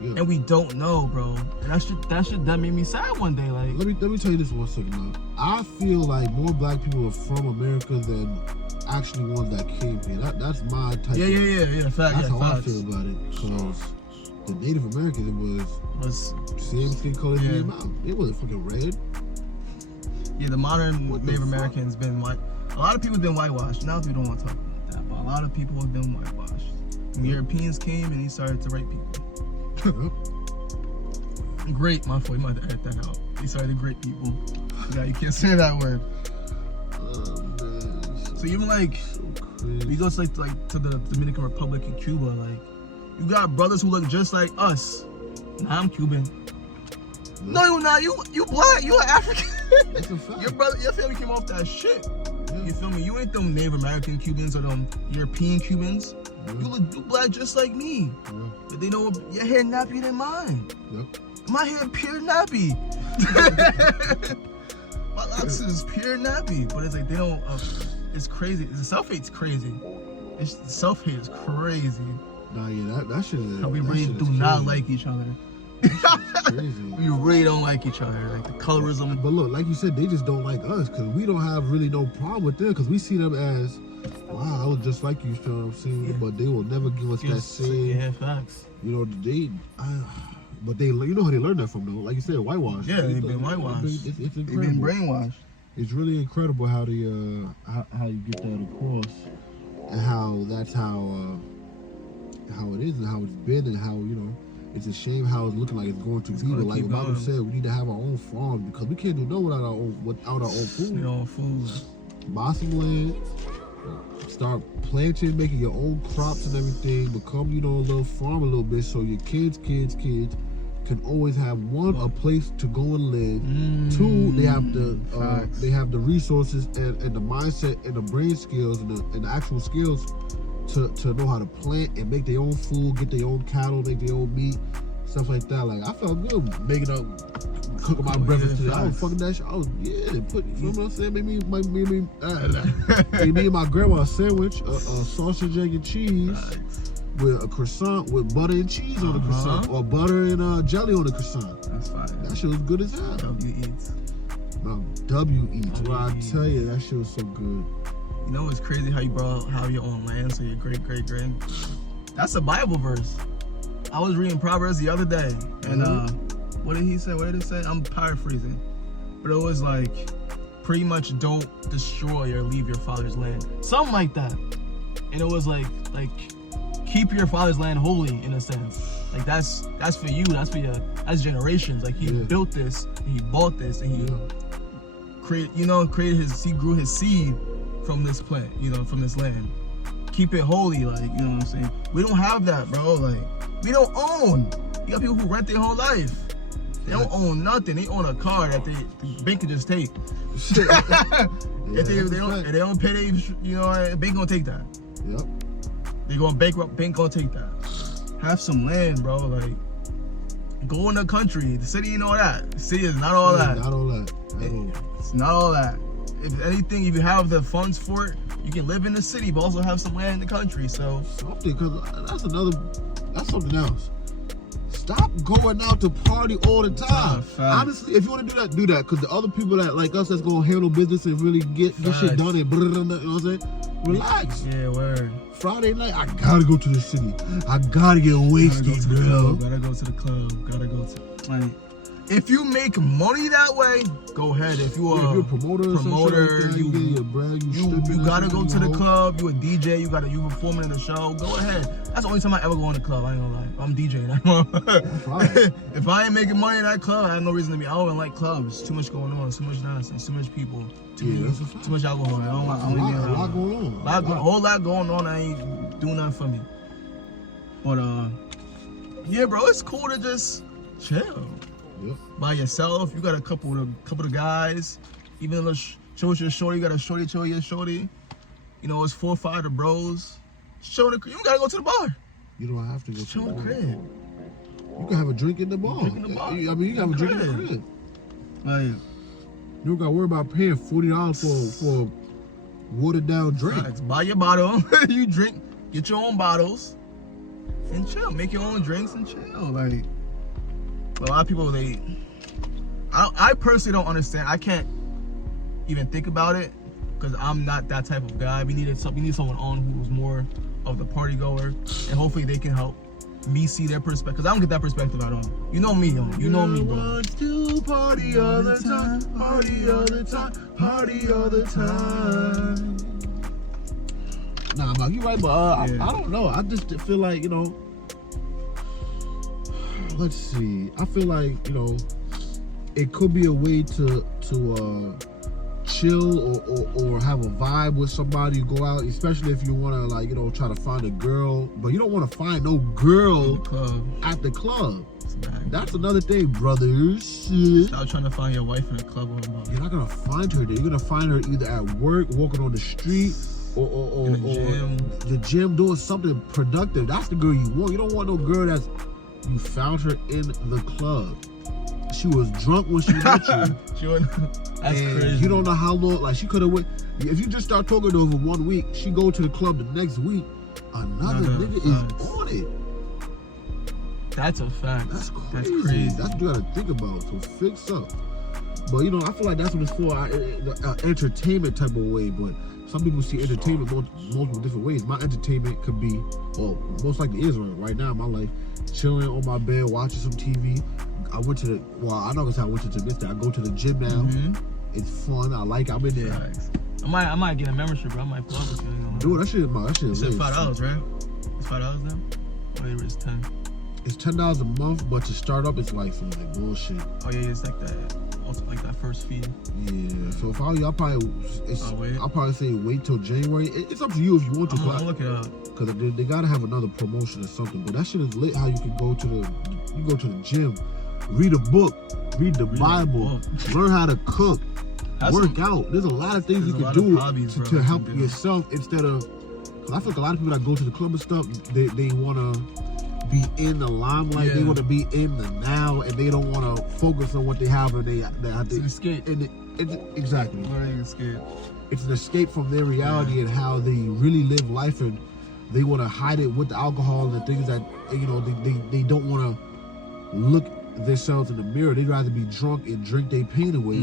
Yeah. And we don't know, bro. And that made me sad one day. Like, let me tell you this one second now. I feel like more black people are from America than actually ones that came here. That's my type. Yeah. Fact. That's how facts. I feel about it. Because the Native Americans was same skin color as their mouth. It wasn't fucking red. Yeah, the modern Native Americans been white. A lot of people have been whitewashed. Now people don't want to talk about that, but a lot of people have been whitewashed. When Europeans came and he started to rape people. Great, my fault. You might have to edit that out. He started to great people. Yeah, you can't say that word. So even like, we go to to the Dominican Republic and Cuba, like, you got brothers who look just like us. Nah, I'm Cuban. No, you're not. You black. You African. That's a fact. Your family came off that shit. Yeah. You feel me? You ain't them Native American Cubans or them European Cubans. Yeah. You black just like me. Yeah. But they know your hair nappier than mine. Yep. My hair pure nappy. My locks is pure nappy. But it's like they don't. It's crazy. The self-hate's crazy. Self-hate is crazy. Nah, yeah, that shit is. How we really do not like each other. Crazy. We really don't like each other. Like the colorism. But look, like you said, they just don't like us because we don't have really no problem with them because we see them as, wow, I was just like you, know what I'm saying? Yeah. But they will never give us that same. Yeah, facts. You know, but you know how they learned that from though. Like you said, whitewashed. Yeah, they've been whitewashed. It's incredible. They've been brainwashed. It's really incredible how they how you get that across, and how that's how it is and how it's been and how, you know, it's a shame how it's looking like it's going to be. But like Mama said, we need to have our own farms because we can't do no without our own food. Your own food. Buy some land, start planting, making your own crops and everything. Become, you know, a little farm a little bit so your kids can always have a place to go and live. Two, they have the resources and the mindset and the brain skills and the actual skills to know how to plant and make their own food, get their own cattle, make their own meat, stuff like that. Like, I felt good cooking my breakfast today. I was fucking that shit. You know what I'm saying? Maybe me and my grandma a sandwich, a sausage, egg, and cheese with a croissant with butter and cheese on the croissant, or butter and jelly on the croissant. That's fine. That shit was good as hell. W eats. W eats. Well, I tell you, that shit was so good. You know, it's crazy how you brought how your own land, so your great. That's a Bible verse. I was reading Proverbs the other day, and what did he say? What did it say? I'm paraphrasing, but it was like pretty much don't destroy or leave your father's land, something like that. And it was like keep your father's land holy in a sense. Like that's for you. That's for your. That's generations. Like he built this, and he bought this, and he created his. He grew his seed from this plant. From this land. Keep it holy. Like what I'm saying. We don't have that, bro. Like we don't own. You got people who rent their whole life. They don't own nothing. They own a car that the bank can just take. If they don't pay, the bank gonna take that. Yep. They going bankrupt, bank gonna take that. Have some land, bro. Like, go in the country. The city ain't all that. The city is not all that. Not all that. It's not all that. If anything, if you have the funds for it, you can live in the city, but also have some land in the country. So something, because that's something else. Stop going out to party all the time. Honestly, if you want to do that. Because the other people that like us that's gonna handle business and really get shit done and you know what I'm saying? Relax. Yeah, word. Friday night, I gotta go to the city. I gotta get wasted, bro. Gotta go to the club. Gotta go to like. If you make money that way, go ahead. If you are if you're a promoter, you gotta go to the club. You a DJ, you performing in the show. Go ahead. That's the only time I ever go in the club. I ain't gonna lie. I'm DJing. If I ain't making money in that club, I have no reason to be. I don't even like clubs. Too much going on. Too much nonsense. Too much people. Too much alcohol. I don't like. A lot going on. A whole lot going on. I ain't doing nothing for me. But yeah, bro, it's cool to just chill. Yep. By yourself, you got a couple of guys. Even a little show your shorty, you got a shorty, show your shorty. It's 4 or 5 of the bros. Show the crib. You gotta go to the bar. You don't have to go show to the bar. Crib. You can have a drink in the bar. I mean, you can have a drink in the crib. Like, you don't gotta worry about paying $40 for a watered down drink. Buy your bottle. You drink. Get your own bottles. And chill. Make your own drinks and chill. Like. A lot of people, I personally don't understand. I can't even think about it because I'm not that type of guy. We need someone on who's more of the party goer, and hopefully they can help me see their perspective. Because I don't get that perspective at all. You know me, bro. Want to party all the time, party all the time, party all the time. Nah, man, you're right, but I don't know. I just feel like let's see. I feel like it could be a way to chill or have a vibe with somebody. You go out, especially if you want to try to find a girl, but you don't want to find no girl at the club. That's another thing, brothers. Stop trying to find your wife in a club. You're not gonna find her there. You're gonna find her either at work, walking on the street, or the gym doing something productive. That's the girl you want. You don't want no girl that's. You found her in the club. She was drunk when she met you. That's crazy. You don't know how long. Like she could have went. If you just start talking over 1 week, she go to the club the next week. Another nigga is on it. That's a fact. That's crazy. That's what you gotta think about. So fix up. But I feel like that's what it's for. Entertainment type of way. But some people see entertainment multiple different ways. My entertainment could be, most likely is right now in my life. Chilling on my bed, watching some TV. I went to I know I went to the gym. I go to the gym now. Mm-hmm. It's fun. I like it. I'm in there. Nice. I might get a membership, bro. I might pull up with you. Dude, that shit is $5, right? It's $5 now? Or it's 10? It's $10 a month, but to start up, it's like some bullshit. Oh yeah, it's like that first fee. Yeah. So if I were you, I'll probably say wait till January. It's up to you if you want to. I'm look it up. Because they gotta have another promotion or something. But that shit is lit. How you can go to the gym, read a book, read the Bible, learn how to cook, work out. There's a lot of things you can do to help yourself instead of. Cause I feel like a lot of people that go to the club and stuff, they wanna be in the limelight. Yeah. They want to be in the now, and they don't want to focus on what they have, and they have to escape. Exactly. Escape. It's an escape from their reality and how they really live life, and they want to hide it with the alcohol and the things that they don't want to look themselves in the mirror. They'd rather be drunk and drink their pain away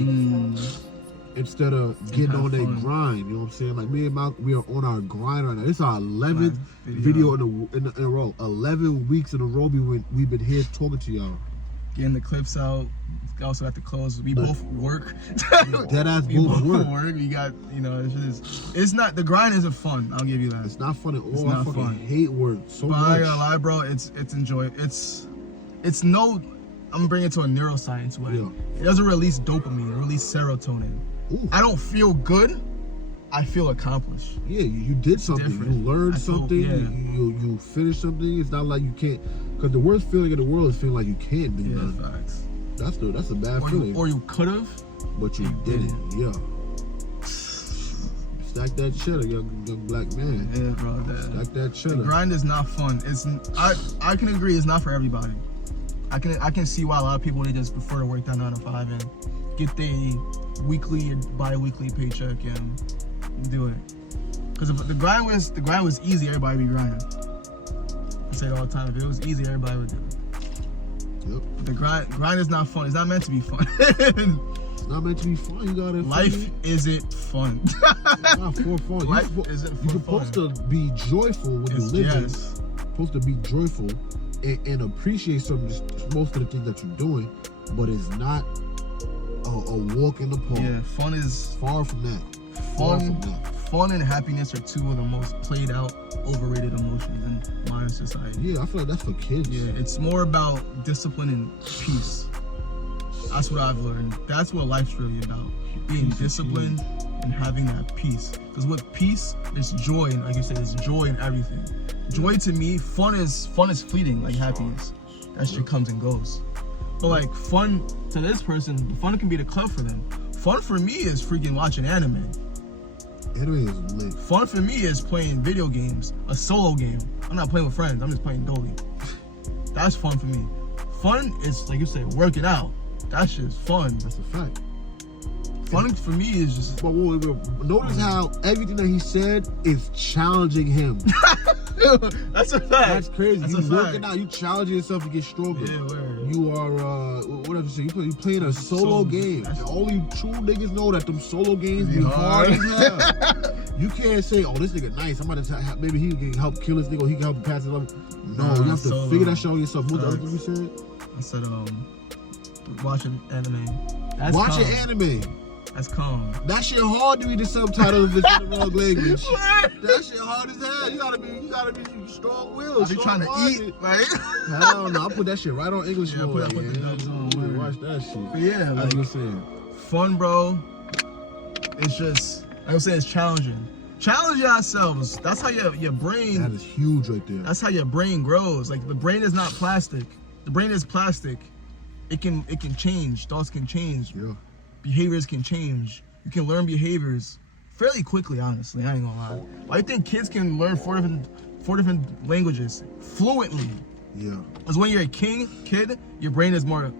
instead of getting on their grind. You know what I'm saying? Like me and we are on our grind right now. This is our 11th video in a row. 11 weeks in a row we've been here talking to y'all. getting the clips out. We also got the clothes. We both work. Dead ass We both both work. work. We got, you know, it's not, the grind isn't fun. I'll give you that. It's not fun at all. not I fucking fun. hate work so But I much. ain't gonna lie, bro. It's enjoy. It's no. I'm gonna bring it to a neuroscience way. Yeah. It doesn't release dopamine. It releases serotonin. Ooh. I don't feel good. I feel accomplished. Yeah, you did something. different. You learned I feel- something. yeah. You finished something. It's not like you can't. Because the worst feeling in the world is feeling like you can't do Yeah, nothing. facts. That's a bad Or feeling. you could have. But you you didn't. Yeah. Stack that cheddar, young black man. Yeah, bro. Stack that The cheddar. grind is not fun. I can agree it's not for everybody. I can see why a lot of people, they just prefer to work that 9 to 5 and get their weekly and bi-weekly paycheck and do it. Because if the grind was easy, everybody would be grinding. I say it all the time. If it was easy, everybody would do it. Yep. But the grind is not fun. It's not meant to be fun. It's not meant to be fun. You gotta. Life isn't fun. It's not for fun. Life You're isn't You're for supposed fun. to be joyful when you live. Yes. Supposed to be joyful and appreciate most of the things that you're doing, but it's not a walk in the park. Yeah, fun is Far from that. Far from that. Fun and happiness are two of the most played out, overrated emotions in modern society. Yeah, I feel like that's for kids. Yeah, it's more about discipline and peace. That's what I've learned. That's what life's really about. Being Peace is disciplined and having that peace. Because with peace, there's joy, and like you said, there's joy in everything. Joy to me, fun is fleeting, like happiness. That shit comes and goes. But like fun to this person, fun can be the club for them. Fun for me is freaking watching anime. Anime is lit. Fun for me is playing video games, a solo game. I'm not playing with friends, I'm just playing Dolly. That's fun for me. Fun is, like you said, working out. That shit's fun. That's a fact. Fun for me is just, But notice how everything that he said is challenging him. that's a fact. That's crazy. That's You a fact. working out, you challenging yourself to get stronger. Yeah, word. You are what did you say? You playing a solo game. that's- And only true niggas know that them solo games be Be hard hard. as hell. You can't say, "Oh, this nigga nice. I'm about to maybe he can help kill this nigga. Or he can help pass it up." No, Nah, you have to solo. figure that shit out yourself. What the other Facts. thing you said? I said, watching anime. That's Watching calm. anime. That's calm. That shit hard to read the subtitles if it's in the wrong language. That shit hard as hell. You gotta be strong willed. I be trying to eat, like. Hell no, I put that shit right on English Yeah, mode. put the yeah. dubs on, Yeah, word. watch that shit. But yeah, That's like, what I'm saying. fun, bro. It's just, like I'm saying, it's challenging. Challenge ourselves. That's how your brain. That is huge right there. That's how your brain grows. Like the brain is not plastic. The brain is plastic. It can change. Thoughts can change. Yeah. Behaviors can change. You can learn behaviors fairly quickly. Honestly, I ain't gonna lie. I think kids can learn four different languages fluently. Yeah. Because when you're a kid, your brain is more,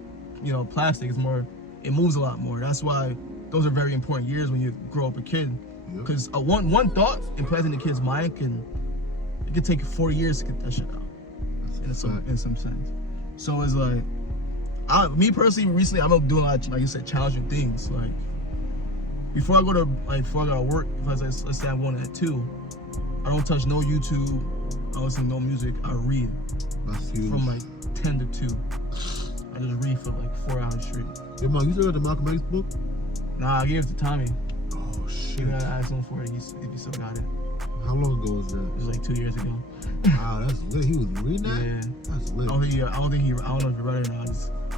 plastic. It moves a lot more. That's why those are very important years when you grow up a kid. Yep. Because one thought implanted in the kid's mind can take 4 years to get that shit out. That's a fact. In some sense. So it's like, me personally, recently I've been doing a lot of, like you said, challenging things. Like before I go to work, let's say I'm going at 2, I don't touch no YouTube. I don't listen to no music. I read That's huge. from like 10 to 2. I just read for like 4 hours straight. Yeah, man, you still got the Malcolm X book? Nah, I gave it to Tommy. Oh shit. You gotta ask him for it. He still got it. How long ago was that? It was like 2 years ago. Wow, that's lit. He was reading that? Yeah. That's I lit. don't know if he read it or not.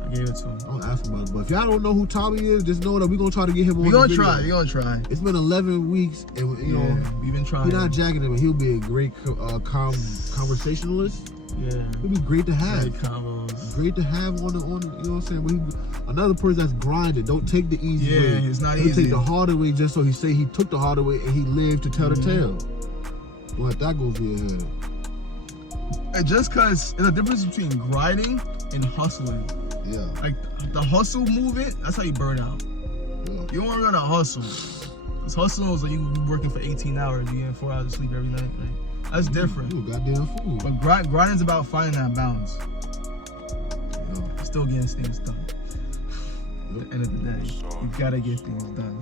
I gave it to him. I'll ask him about it. But if y'all don't know who Tommy is, just know that we're gonna try to get him on We're the gonna video. try. We're gonna try. It's been 11 weeks, and you know, We've been trying. we're not jacking him, but he'll be a great conversationalist. Yeah. He'll be great to have. Great combos. Great to have on the, you know what I'm saying? But another person that's grinded. Don't take the easy way. Yeah, it's not He'll easy. take the harder way just so he say he took the harder way and he lived to tell the tale. Don't let that go over your head. And just cause there's a difference between grinding and hustling. Yeah. Like the hustle movement, that's how you burn out. Yeah. You don't wanna run a hustle. Cause hustling was like you working for 18 hours, you getting 4 hours of sleep every night. Like, that's different. You a goddamn fool. But grinding's about finding that balance. Yeah. Still getting things done. Yep. At the end of the day, you gotta get things done.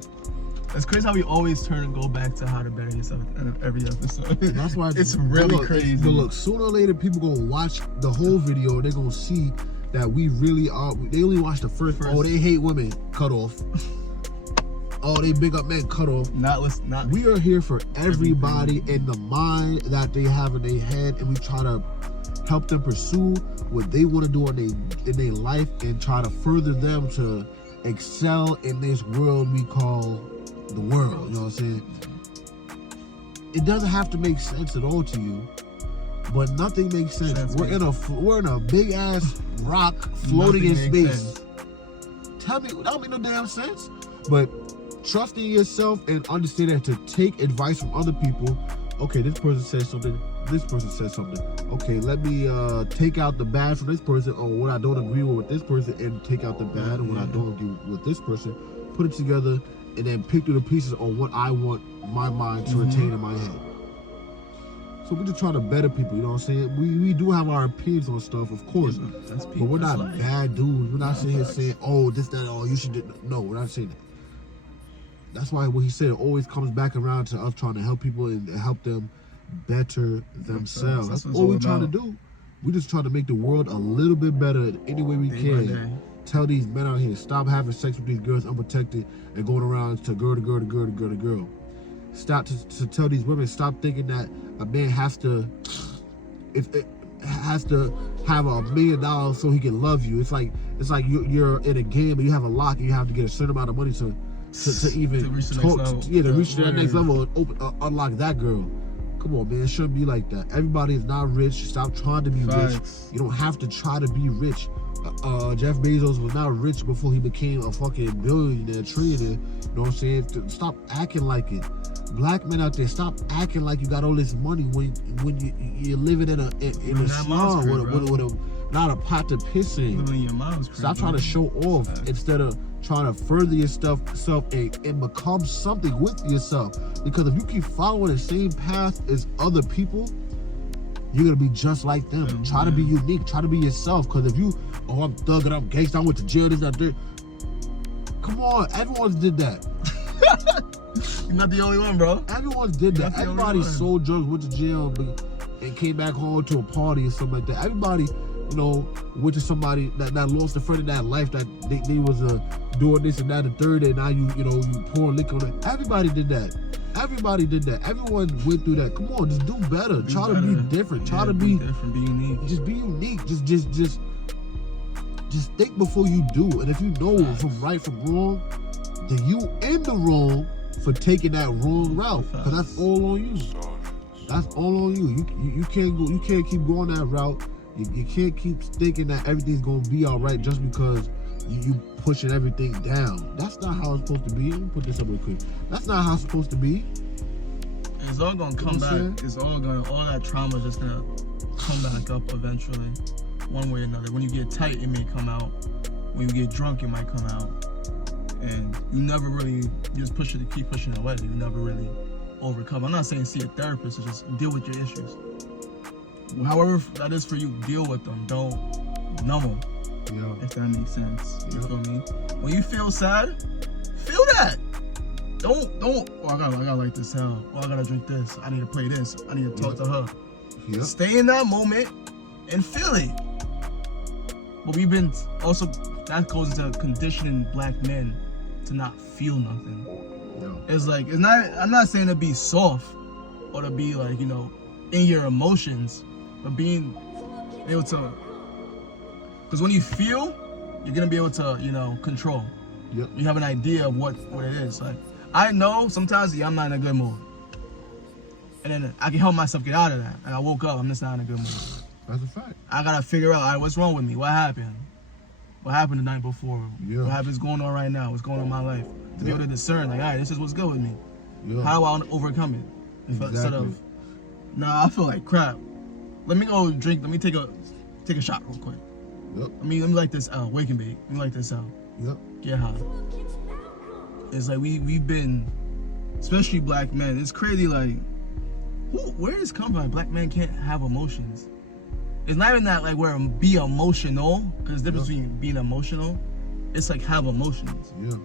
It's crazy how we always turn and go back to how to better yourself in every episode. That's why it's really but crazy. But look, sooner or later, people gonna watch the whole video. They're gonna see that we really are. They only watch the first. Oh, they hate women. Cut off. Oh, they big up men. Cut off. Not. We are here for everybody in the mind that they have in their head, and we try to help them pursue what they want to do in their life and try to further them to excel in this world we call the world. You know what I'm saying? It doesn't have to make sense at all to you, but nothing makes sense. We're in a big ass rock floating in space. Tell me, that don't make no damn sense. But trusting yourself and understanding to take advice from other people. Okay, this person said something. This person said something. Okay, let me take out the bad from this person, or what I don't agree with this person, and take out the bad, and what I don't agree with this person. Put it together, and then pick through the pieces on what I want my mind to retain in my head. So we just try to better people, you know what I'm saying? We do have our opinions on stuff, of course, but we're not bad dudes. We're not sitting here saying, oh, this, that, oh, you should do. No, we're not saying that. That's why what he said always comes back around to us trying to help people and help them better themselves. That's all we're trying to do. We just try to make the world a little bit better any way we can. Tell these men out here, stop having sex with these girls unprotected and going around to girl to girl to girl to girl to girl. Stop to tell these women, stop thinking that a man has to have $1 million so he can love you. It's like you're in a game and you have a lock and you have to get a certain amount of money to even reach to that next level and unlock that girl. Come on, man, it shouldn't be like that. Everybody is not rich. Stop trying to be rich. You don't have to try to be rich. Jeff Bezos was not rich before he became a fucking billionaire, trillionaire. You know what I'm saying? Stop acting like it. Black men out there, stop acting like you got all this money when you're living in a slum with not a pot to piss in. Stop trying to show off instead of trying to further yourself and become something with yourself. Because if you keep following the same path as other people, you're gonna be just like them. Try to be unique. Try to be yourself. Because if you, I'm thugging, I'm gangsta, I went to jail, this, that, that. Come on, everyone's did that. You're not the only one, bro. Everyone's did that. Everybody sold drugs, went to jail, and came back home to a party or something like that. Everybody, you know, went to somebody that lost a friend in that life that they was doing this and that and third, and now you pour liquor on it. Everybody did that. Everybody did that. Everyone went through that. Come on, just do better. Try to be different. Try to be different. Be unique. Just be unique. Just think before you do. And if you know from right from wrong, then you in the wrong for taking that wrong route. Because that's all on you. That's all on you. You can't go. You can't keep going that route. You can't keep thinking that everything's gonna be all right just because you pushing everything down. That's not how it's supposed to be. Let me put this up real quick. That's not how it's supposed to be. It's all gonna come back. It's all that trauma is just gonna come back up eventually, one way or another. When you get tight, it may come out. When you get drunk, it might come out. And you never really, you just keep pushing it away. You never really overcome. I'm not saying see a therapist, it's just deal with your issues. However that is for you, deal with them. Don't numb them. Yeah. If that makes sense. You feel me? When you feel sad, feel that. Don't, oh, I gotta like this sound. Oh, I gotta drink this. I need to play this. I need to talk to her. Yep. Stay in that moment and feel it. But we've been also, that goes into conditioning black men to not feel nothing. Yeah. It's like, I'm not saying to be soft or to be like, in your emotions, but being able to, because when you feel, you're gonna be able to, control. Yep. You have an idea of what it is. Like, I know sometimes I'm not in a good mood, and then I can help myself get out of that. And I woke up, I'm just not in a good mood. That's a fact. I gotta figure out, all right, what's wrong with me? What happened? What happened the night before? Yeah. What happens going on right now? What's going on in my life? To be able to discern, like, all right, this is what's good with me. Yeah. How do I overcome it? Exactly. Instead of, nah, I feel like crap. Let me go drink. Let me take a shot real quick. Yep. Let me like this out. Wake and bake. Let me like this out. Yep. Get high. It's like we've been, especially black men. It's crazy. Like, where does this come from? Black men can't have emotions. It's not even that like we're be emotional, because there's a difference between being emotional. It's like have emotions. Yeah.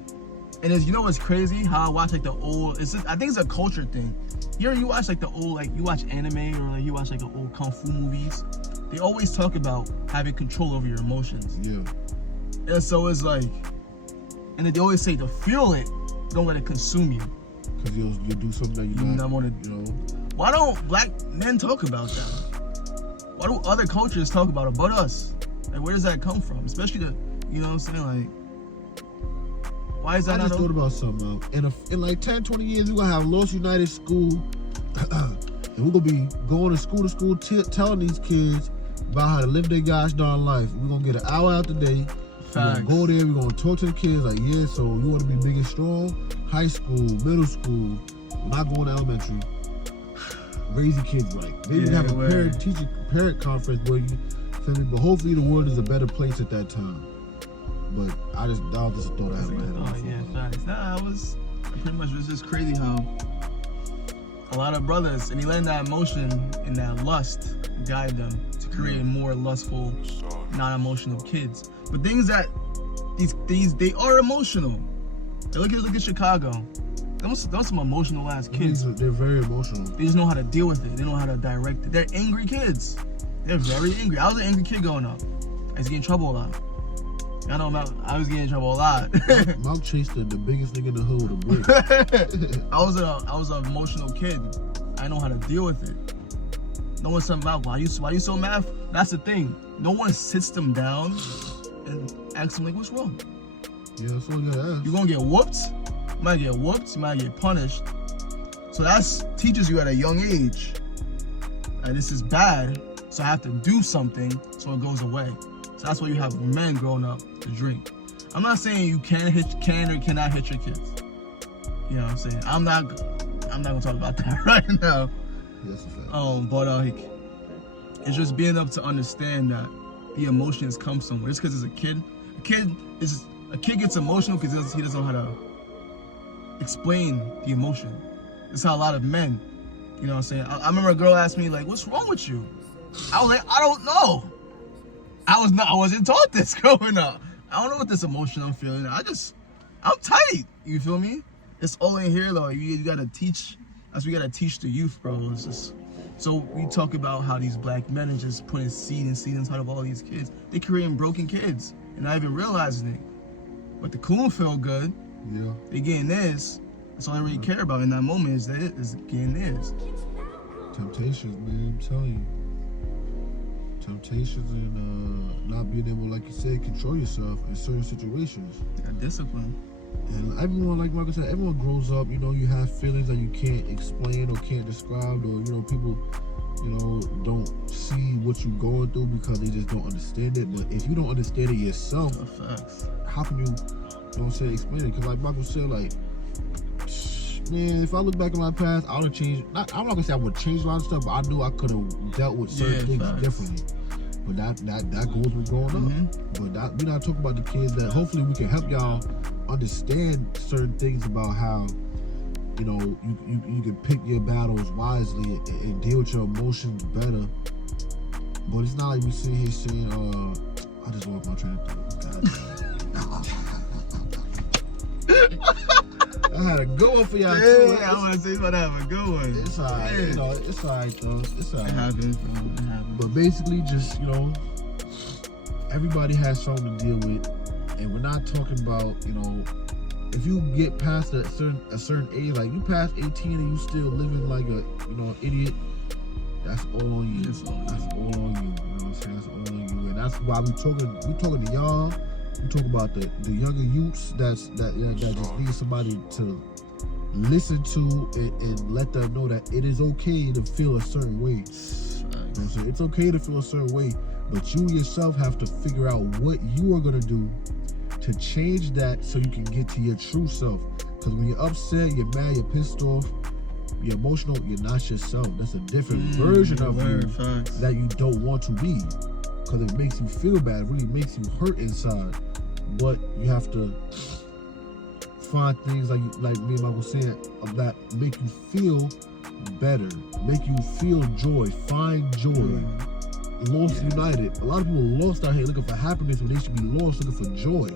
And you know what's crazy? How I watch like the old. I think it's a culture thing. You watch like the old, like you watch anime or like you watch like the old kung fu movies. They always talk about having control over your emotions. Yeah. And so it's like, and then they always say to feel it, don't let it consume you. Because you'll do something that you not want to, you know. Why don't black men talk about that? Why do other cultures talk about it but us? Like, where does that come from? Especially you know what I'm saying? Like, why is that I just thought about something. In like 10, 20 years, we're going to have Los United School. And we're going to be going to school, telling these kids about how to live their gosh darn life. We're going to get an hour out the day. We're going to go there. We're going to talk to the kids like, yeah, so you want to be big and strong? High school, middle school. We're not going to elementary. Raise your kids right. Maybe have a parent conference where you, feel me? But hopefully the world is a better place at that time. But that was just a thought I had in my head. Oh yeah, facts. It's just crazy how a lot of brothers, and they let that emotion and that lust guide them to create more lustful, non-emotional kids. But things that these they are emotional. Look at Chicago. Those some emotional ass kids. They're very emotional. They just know how to deal with it. They know how to direct it. They're angry kids. They're very angry. I was an angry kid growing up. I used to get in trouble a lot. I know I was getting in trouble a lot. Mom chased the biggest nigga in the hood with a brick. I was an emotional kid. I know how to deal with it. No one said, why you so mad? That's the thing. No one sits them down and asks them like, what's wrong? Yeah, that's all you gotta ask. You gonna get whooped? You might get whooped. You might get punished. So that teaches you at a young age that this is bad. So I have to do something so it goes away. So that's why you have men growing up to drink. I'm not saying you can or cannot hit your kids. You know what I'm saying? I'm not gonna talk about that right now. Yes, fact. But it's just being able to understand that the emotions come somewhere. Just because it's a kid gets emotional because he doesn't know how to explain the emotion. That's how a lot of men, you know what I'm saying? I remember a girl asked me like, "What's wrong with you?" I was like, "I don't know. I wasn't taught this growing up. I don't know what this emotion I'm feeling. I'm tight. You feel me? It's all in here though. You gotta teach. That's what we gotta teach the youth, bro. It's just, so we talk about how these black men are just putting seed inside of all these kids. They creating broken kids and not even realizing it. But the coon feel good. Yeah. They getting this. That's all they really care about in that moment is getting this. Temptations, man. I'm telling you. Temptations and not being able, like you said, control yourself in certain situations. Yeah, discipline. And everyone, like Michael said, everyone grows up. You know, you have feelings that you can't explain or can't describe, or people, don't see what you're going through because they just don't understand it. But if you don't understand it yourself, how can you, explain it? Because like Michael said, like, man, if I look back at my past, I would have changed. I'm not gonna say I would change a lot of stuff, but I knew I could have dealt with certain things differently. But that goes with growing up. But we're not talking about the kids that hopefully we can help y'all understand certain things about how, you can pick your battles wisely and deal with your emotions better. But it's not like we sit here saying, I just lost my train of thought. I had a good one for y'all too. I want to say about to have a good one. It's alright, it's alright though. It's alright. It happens. But basically, just everybody has something to deal with, and we're not talking about if you get past a certain age, like you past 18 and you still living like an idiot. That's all on you. That's all on you. You know what I'm saying? That's all on you, and that's why we talking to y'all. We talk about the younger youths that just need somebody to listen to and let them know that it is okay to feel a certain way. You know what I'm saying? It's okay to feel a certain way, but you yourself have to figure out what you are gonna do to change that so you can get to your true self. Because when you're upset, you're mad, you're pissed off, you're emotional, you're not yourself. That's a different version of you that you don't want to be. Because it makes you feel bad, it really makes you hurt inside. But you have to find things like me and Michael saying that make you feel better, make you feel joy, find joy. Lost United. A lot of people are lost out here looking for happiness when they should be lost looking for joy.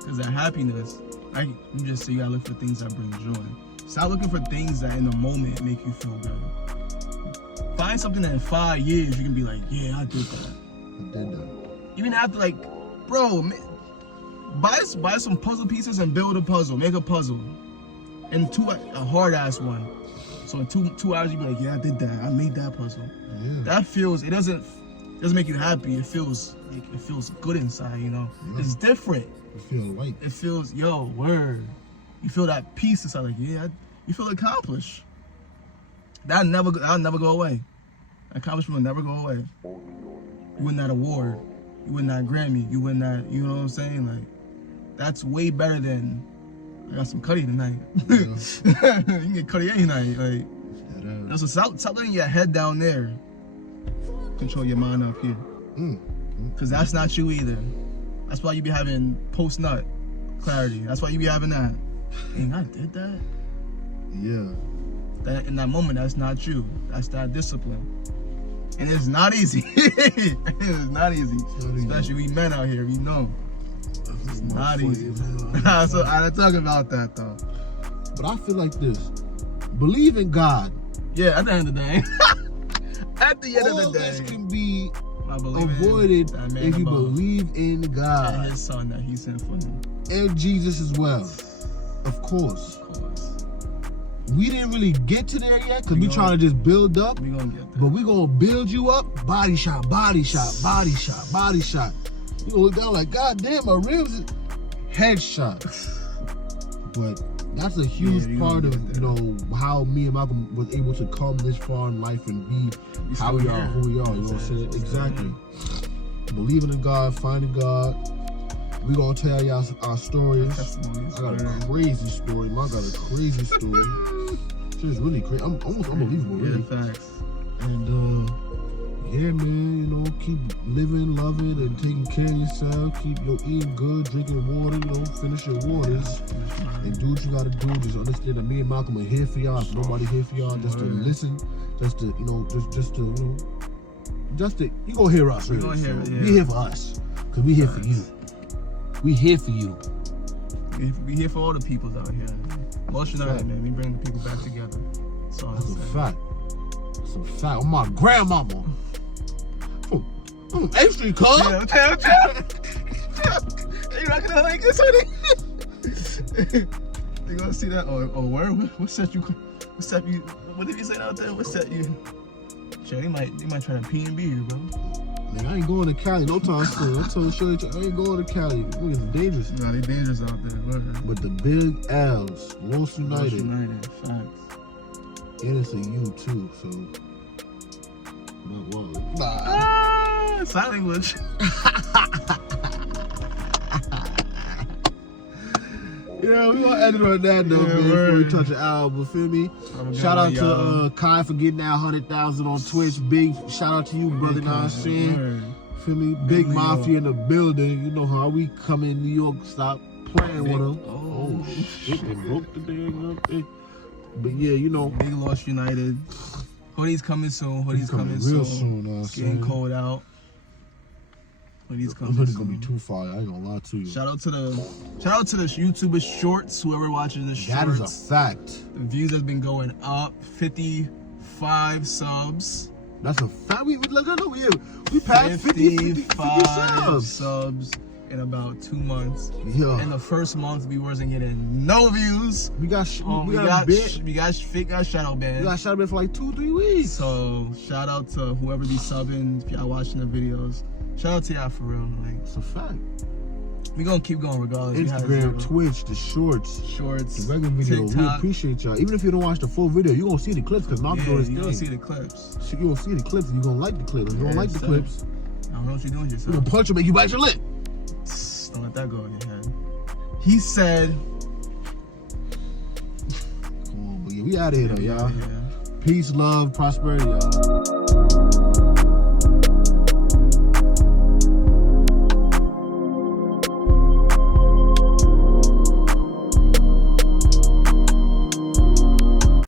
Because that happiness, like you just say, you gotta look for things that bring joy. Stop looking for things that in the moment make you feel good. Find something that in 5 years you can be like, yeah, I did that. I did that. Even after, like, bro, buy some puzzle pieces and build a puzzle. Make a puzzle. And a hard ass one. So in two hours you be like, yeah, I did that. I made that puzzle. Yeah. That feels, it doesn't make you happy. It feels good inside, you know. Yeah. It's different. You feel light. It feels, yo, word. You feel that peace inside, like, yeah, you feel accomplished. That'll never go away. Accomplishment will never go away. You win that award, you win that Grammy, you win that, you know what I'm saying? Like, that's way better than, I got some Cuddy tonight. Yeah. You can get Cuddy any night. Like, Yeah. so stop letting your head down there. Control your mind up here. Cause that's not you either. That's why you be having post-nut clarity. That's why you be having that. Dang, I did that. Yeah. That in that moment, that's not you. That's that discipline. And it's not easy. It's not easy. Especially we men out here, we know. It's not easy. So I didn't talk about that though. But I feel like this. Believe in God. Yeah, at the end of the day. At the end All of the this day. can be I believe avoided that man if you above believe in and God. his son that he sent for him. And Jesus as well. Of course. Of course. We didn't really get to there yet because We we gonna- trying to just build up. We gonna get there. But we gonna build you up. Body shot, body shot, body shot, body shot. You gonna look down like, God damn, my ribs. Headshot. But that's a huge Yeah, you part gonna of, get you there. know, how me and Malcolm was able to come this far in life and be We how we still are, here. who we are. You know what I'm saying? Exactly. Believing in God, finding God. We gonna tell y'all our stories. Testimonies. I got a crazy story. Man, I got a crazy story. Shit's really crazy. I'm almost unbelievable, really. Yeah, facts. And yeah, man, you know, keep living, loving, and taking care of yourself. Keep eating good, drinking water. You know, finish your waters, and do what you gotta do. Just understand that me and Malcolm are here for y'all. If nobody here for y'all, just to listen, just to, you know, just to, you know, just to, you gonna hear us, really. gonna hear, So yeah. Be here for us, cause we here for you. We here for you. We here for all the peoples out here. Most United, man. We bring the people back together. That's all I'm That's a saying. fact. That's a fact. I'm my grandmama. I'm 8th Street, cuz. Yeah, you rocking out like this, honey? You gonna see that? Or where? What set you? What did you say out there? What set you? Sure, they might try to P&B you, bro. Man, I ain't going to Cali no time soon. I told Shirley, I ain't going to Cali. Niggas dangerous. Nah, they dangerous out there. Word. But the big L's, Los United, United, facts. and it's a U too, so not wallet. Ah, sign language. Yeah, we gonna end it on that note, Yeah, man, before we word. touch an album, feel me? Shout out to Kai for getting that 100,000 on Twitch. Big shout out to you, brother, know what I'm saying? Feel me? Big Leo. Mafia in the building. You know how we come in New York, stop playing with them. Oh. Shit, they broke the thing up. But yeah, you know, Big Lost United. Hoodies coming soon. Hoodies coming real soon. soon. It's getting cold out. Hoodies coming Hoodie's gonna be soon. too far. I ain't gonna lie to you. Shout out to the YouTuber shorts. Whoever watches the That shorts. is a fact. The views has been going up. 55 subs. That's a fact. We look at we passed 50 subs. subs in about 2 months. Yeah, In the first month, we wasn't getting no views. we got We got got a bit. we got shadow We banned. got shot for like 2-3 weeks. So shout out to whoever be subbing, if y'all watching the videos. Shout out to y'all for real. Like, It's a fact. we gonna keep going regardless. We had Instagram, zero. Twitch, the shorts, Shorts, the regular video. We TikTok. appreciate y'all. Even if you don't watch the full video, you gonna see the clips because Malcolm Yeah, doing his you gonna see thing. the clips. You gonna see the clips and you gonna like the clips. If you don't Yeah, like the sir. clips, I don't know what you're doing you yourself. gonna punch him, make you bite your lip. Don't let that go in your head. He said, Come on, but yeah, we out of here though, y'all. yeah. Peace, love, prosperity, y'all.